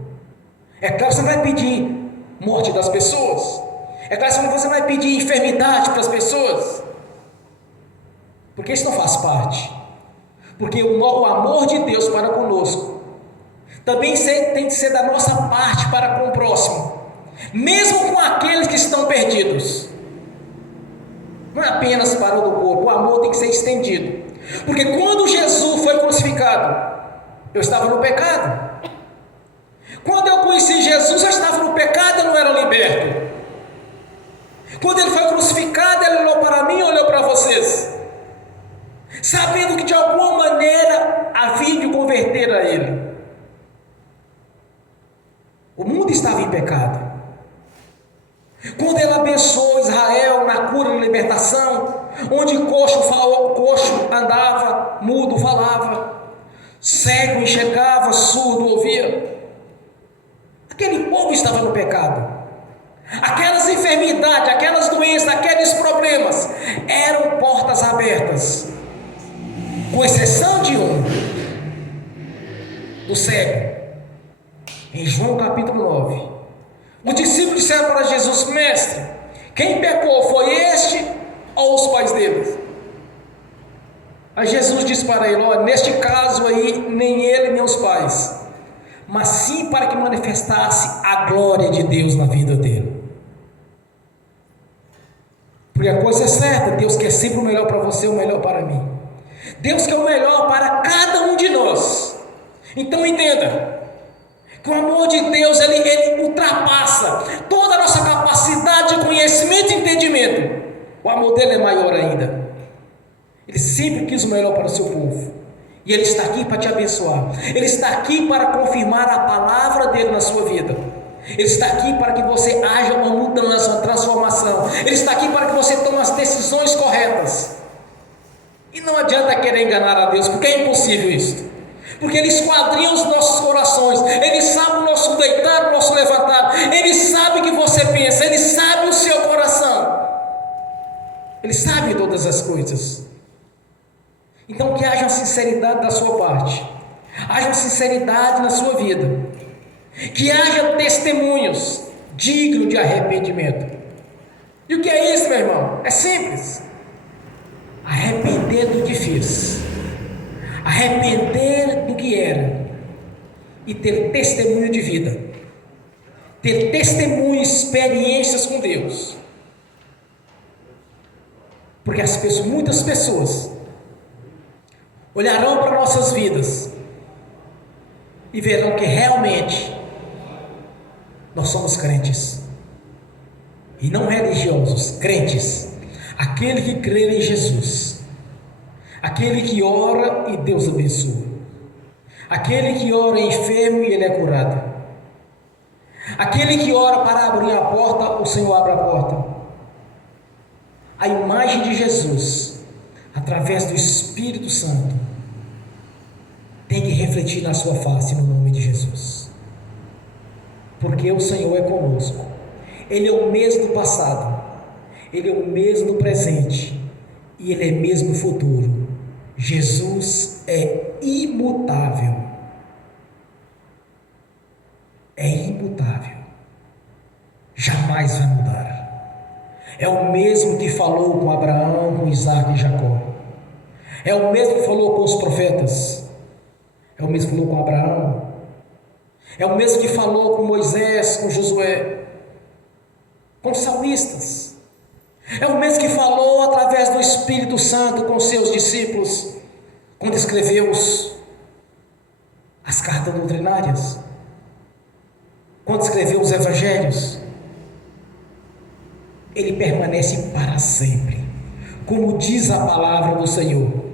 É claro que você não vai pedir morte das pessoas. É claro que você não vai pedir enfermidade para as pessoas. Porque isso não faz parte. Porque o amor de Deus para conosco também tem que ser da nossa parte para com o próximo. Mesmo com aqueles que estão perdidos. Não é apenas para o do corpo. O amor tem que ser estendido. Porque quando Jesus foi crucificado, eu estava no pecado. Quando eu conheci Jesus, eu estava no pecado, eu não era liberto. Quando ele foi crucificado, ele olhou para mim e olhou para vocês, sabendo que de alguma maneira havia de converter a ele. O mundo estava em pecado. Quando ele abençoou Israel na cura e libertação, onde coxo andava, mudo falava, cego enxergava, surdo ouvia, aquele povo estava no pecado. Aquelas enfermidades, aquelas doenças, aqueles problemas eram portas abertas, com exceção de um, do cego. Em João capítulo 9, os discípulos disseram para Jesus: mestre, quem pecou, foi este ou os pais deles? Aí Jesus disse para ele: olha, neste caso aí, nem ele nem os pais, mas sim para que manifestasse a glória de Deus na vida dele. Porque a coisa é certa, Deus quer sempre o melhor para você, o melhor para mim. Deus quer o melhor para cada um de nós. Então entenda que o amor de Deus, ele ultrapassa toda a nossa capacidade de conhecimento e entendimento. O amor dele é maior ainda. Ele sempre quis o melhor para o seu povo. E ele está aqui para te abençoar. Ele está aqui para confirmar a palavra dele na sua vida. Ele está aqui para que você haja uma mudança, uma transformação. Ele está aqui para que você tome as decisões corretas. E não adianta querer enganar a Deus, porque é impossível isso. Porque Ele esquadrinha os nossos corações. Ele sabe o nosso deitar, o nosso levantar. Ele sabe o que você pensa. Ele sabe o seu coração. Ele sabe todas as coisas. Então que haja sinceridade da sua parte. Haja sinceridade na sua vida. Que haja testemunhos dignos de arrependimento. E o que é isso, meu irmão? É simples. Arrepender do que fez, arrepender do que era, e ter testemunho de vida, ter testemunho, experiências com Deus. Porque muitas pessoas olharão para nossas vidas e verão que realmente nós somos crentes, e não religiosos, crentes. Aquele que crê em Jesus, aquele que ora e Deus abençoa, aquele que ora enfermo e ele é curado, aquele que ora para abrir a porta, o Senhor abre a porta. A imagem de Jesus, através do Espírito Santo, tem que refletir na sua face, no nome de Jesus. Porque o Senhor é conosco. Ele é o mesmo do passado, Ele é o mesmo do presente, e Ele é mesmo do futuro. Jesus é imutável. É imutável. Jamais vai mudar. É o mesmo que falou com Abraão, com Isaac e Jacó. É o mesmo que falou com os profetas. É o mesmo que falou com Abraão. É o mesmo que falou com Moisés, com Josué. Com Santo com seus discípulos, quando escreveu as cartas doutrinárias, quando escreveu os evangelhos, ele permanece para sempre, como diz a palavra do Senhor.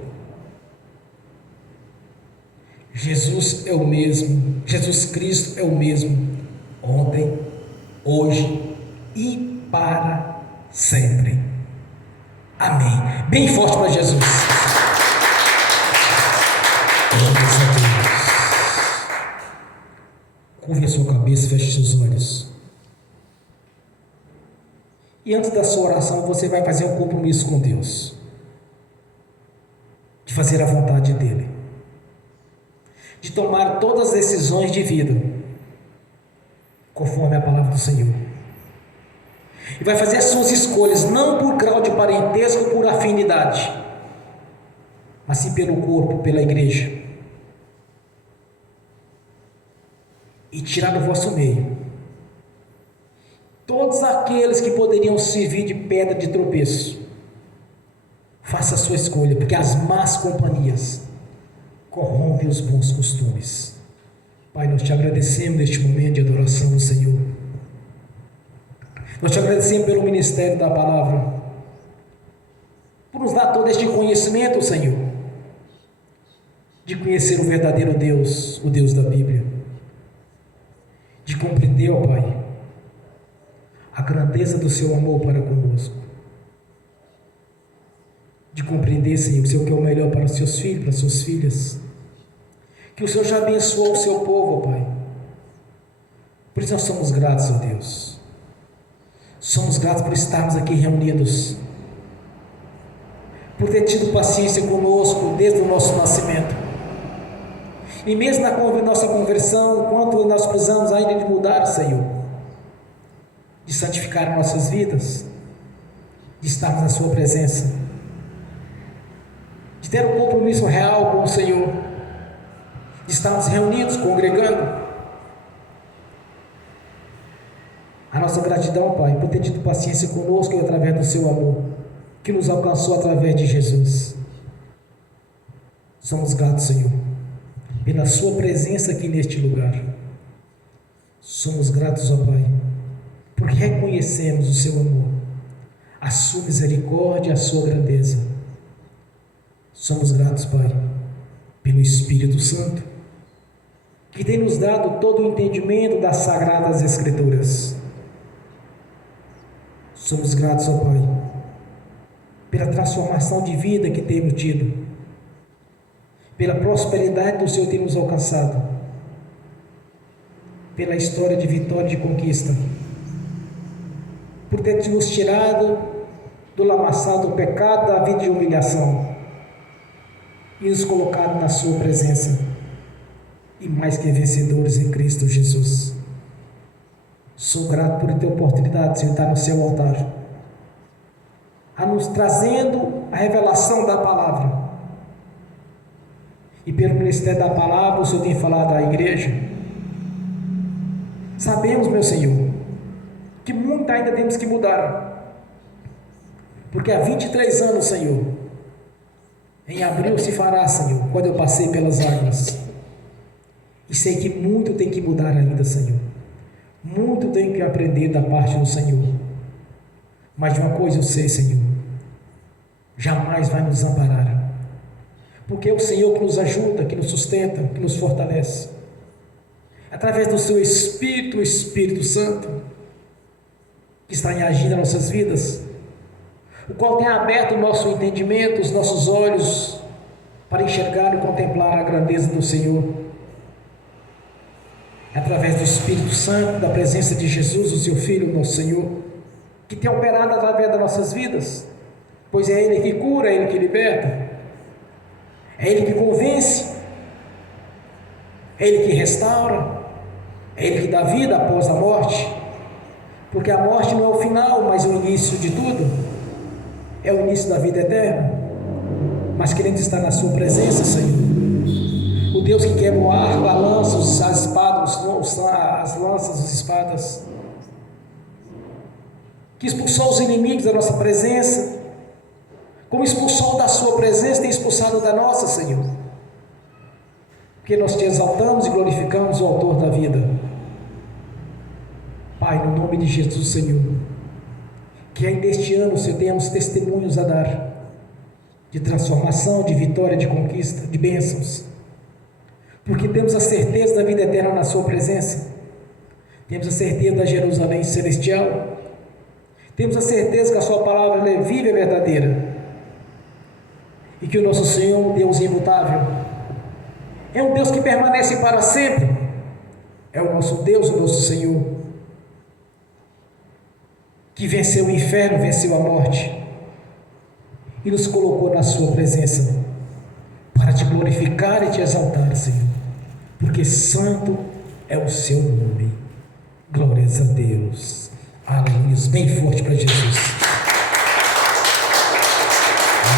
Jesus é o mesmo, Jesus Cristo é o mesmo, ontem, hoje e para sempre. Amém. Bem forte para Jesus. Glórias a Deus. Curve a sua cabeça, feche seus olhos. E antes da sua oração, você vai fazer um compromisso com Deus, de fazer a vontade dEle, de tomar todas as decisões de vida, conforme a palavra do Senhor. E vai fazer as suas escolhas, não por grau de parentesco, por afinidade, mas sim pelo corpo, pela igreja. E tirar do vosso meio todos aqueles que poderiam servir de pedra de tropeço. Faça a sua escolha, porque as más companhias corrompem os bons costumes. Pai, nós te agradecemos neste momento de adoração ao Senhor. Nós te agradecemos pelo ministério da palavra, por nos dar todo este conhecimento, Senhor, de conhecer o verdadeiro Deus, o Deus da Bíblia, de compreender, ó Pai, a grandeza do seu amor para conosco, de compreender, Senhor, que o Senhor quer o melhor para os seus filhos, para as suas filhas, que o Senhor já abençoou o seu povo, ó Pai. Por isso nós somos gratos, ó Deus. Somos gratos por estarmos aqui reunidos, por ter tido paciência conosco desde o nosso nascimento. E mesmo na nossa conversão, quanto nós precisamos ainda de mudar, Senhor, de santificar nossas vidas, de estarmos na Sua presença, de ter um compromisso real com o Senhor, de estarmos reunidos, congregando. A nossa gratidão, Pai, por ter tido paciência conosco e através do Seu amor, que nos alcançou através de Jesus. Somos gratos, Senhor, pela Sua presença aqui neste lugar. Somos gratos, ó Pai, porque reconhecemos o Seu amor, a Sua misericórdia e a Sua grandeza. Somos gratos, Pai, pelo Espírito Santo, que tem nos dado todo o entendimento das Sagradas Escrituras. Somos gratos, ó Pai, pela transformação de vida que temos tido, pela prosperidade que o Senhor tem nos alcançado, pela história de vitória e de conquista, por ter nos tirado do lamaçal do pecado, da vida de humilhação, e nos colocado na Sua presença, e mais que vencedores em Cristo Jesus. Sou grato por ter a oportunidade, Senhor, de estar no Seu altar, a nos trazendo a revelação da palavra. E pelo ministério da palavra, o Senhor tem falado à igreja. Sabemos, meu Senhor, que muito ainda temos que mudar, porque há 23 anos, Senhor, em abril se fará, Senhor, quando eu passei pelas águas, e sei que muito tem que mudar ainda, Senhor. Muito tenho que aprender da parte do Senhor. Mas de uma coisa eu sei, Senhor, jamais vai nos amparar, porque é o Senhor que nos ajuda, que nos sustenta, que nos fortalece, através do Seu Espírito, o Espírito Santo, que está agindo em nossas vidas, o qual tem aberto o nosso entendimento, os nossos olhos, para enxergar e contemplar a grandeza do Senhor. Através do Espírito Santo, da presença de Jesus, o Seu Filho, nosso Senhor, que tem operado através das nossas vidas, pois é Ele que cura, é Ele que liberta, é Ele que convence, é Ele que restaura, é Ele que dá vida após a morte, porque a morte não é o final, mas o início de tudo, é o início da vida eterna. Mas queremos estar na Sua presença, Senhor, o Deus que quebra o arco, a lança, as espadas, as lanças, as espadas, que expulsou os inimigos da nossa presença, Como expulsou da sua presença, tem expulsado da nossa, Senhor. Porque nós te exaltamos e glorificamos o autor da vida. Pai, no nome de Jesus, Senhor, que ainda este ano, Senhor, tenhamos testemunhos a dar de transformação, de vitória, de conquista, de bênçãos, porque temos a certeza da vida eterna na sua presença, temos a certeza da Jerusalém celestial, temos a certeza que a sua palavra é viva e verdadeira, e que o nosso Senhor é um Deus imutável, é um Deus que permanece para sempre, é o nosso Deus, o nosso Senhor, que venceu o inferno, venceu a morte, e nos colocou na sua presença, para te glorificar e te exaltar, Senhor, porque santo é o seu nome. Glórias a Deus. Aleluia. Bem forte para Jesus.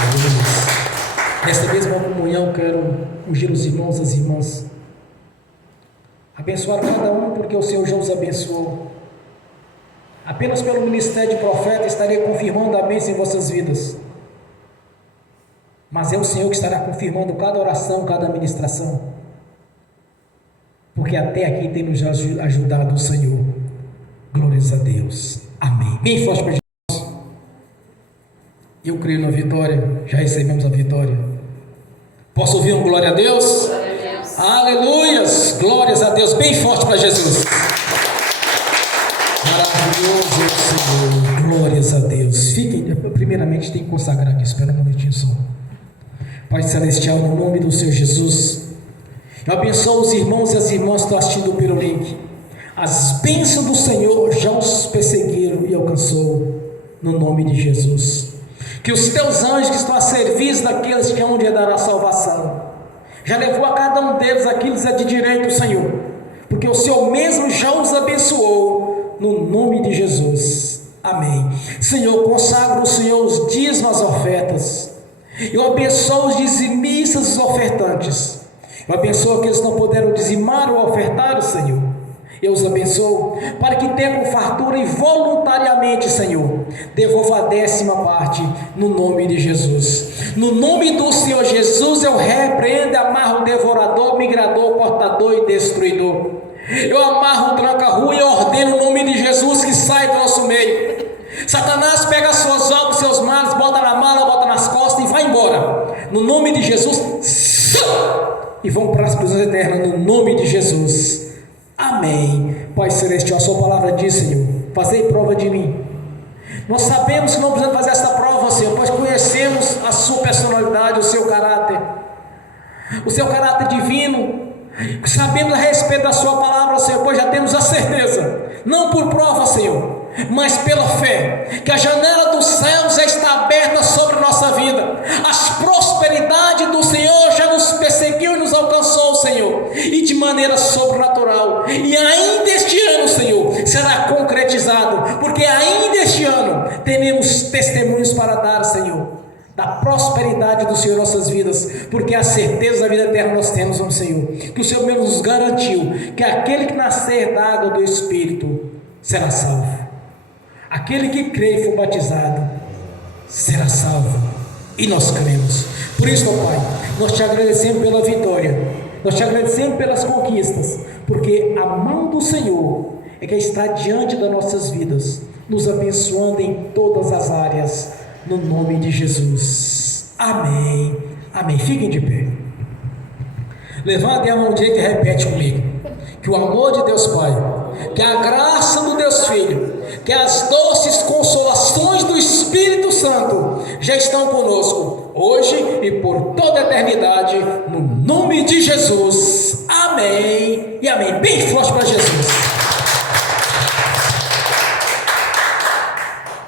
Aleluia. Nesta mesma comunhão, quero ungir os irmãos e as irmãs, abençoar cada um, porque o Senhor já os abençoou. Apenas pelo ministério de profeta estarei confirmando a bênção em vossas vidas, mas é o Senhor que estará confirmando cada oração, cada ministração, porque até aqui tem nos ajudado o Senhor. Glórias a Deus. Amém. Bem forte para Jesus. Eu creio na vitória. Já recebemos a vitória. Posso ouvir um glória a Deus? Glória a Deus. Aleluias. Glórias a Deus. Bem forte para Jesus. Maravilhoso é o Senhor. Glórias a Deus. Fiquem, primeiramente tem que consagrar aqui. Espera um momentinho só. Pai Celestial, no nome do Senhor Jesus, eu abençoo os irmãos e as irmãs que estão assistindo pelo link. As bênçãos do Senhor já os perseguiram e alcançou, no nome de Jesus. Que os teus anjos que estão a serviço daqueles que hão de dar a salvação, já levou a cada um deles aquilo que é de direito, Senhor, porque o Senhor mesmo já os abençoou, no nome de Jesus. Amém. Senhor, consagra o Senhor os dízimos, as ofertas. Eu abençoo os dizimistas e os ofertantes. Eu abençoo aqueles que não puderam dizimar ou ofertar, Senhor. Eu os abençoo para que tenham com fartura e voluntariamente, Senhor, devolva a 10ª parte, no nome de Jesus. No nome do Senhor Jesus, eu repreendo e amarro o devorador, migrador, cortador e destruidor. Eu amarro o tranca-rua e ordeno o nome de Jesus que sai do nosso meio. Satanás pega as suas obras, seus males, bota na mala, bota nas costas e vai embora. No nome de Jesus, e vão para as prisões eternas, no nome de Jesus. Amém. Pai Celestial, a sua palavra diz, Senhor, fazei prova de mim. Nós sabemos que não precisamos fazer essa prova, Senhor, pois conhecemos a sua personalidade, o seu caráter divino. Sabemos a respeito da sua palavra, Senhor, pois já temos a certeza, não por prova, Senhor, mas pela fé, que a janela dos céus já está aberta sobre a nossa vida. As prosperidades do Senhor já nos perseguiu e nos alcançou, Senhor, e de maneira sobrenatural. E ainda este ano, Senhor, será concretizado, porque ainda este ano teremos testemunhos para dar, Senhor, da prosperidade do Senhor em nossas vidas, porque a certeza da vida eterna nós temos no Senhor, que o Senhor mesmo nos garantiu, que aquele que nascer da água do Espírito será salvo. Aquele que crê e for batizado será salvo, e nós cremos. Por isso, ó Pai, nós te agradecemos pela vitória, nós te agradecemos pelas conquistas, porque a mão do Senhor é que está diante das nossas vidas, nos abençoando em todas as áreas, no nome de Jesus. Amém. Amém. Fiquem de pé. Levantem a mão direita e repete comigo: que o amor de Deus Pai, que a graça do Deus Filho, que as doces consolações do Espírito Santo já estão conosco, hoje e por toda a eternidade, no nome de Jesus. Amém e amém. Bem forte para Jesus.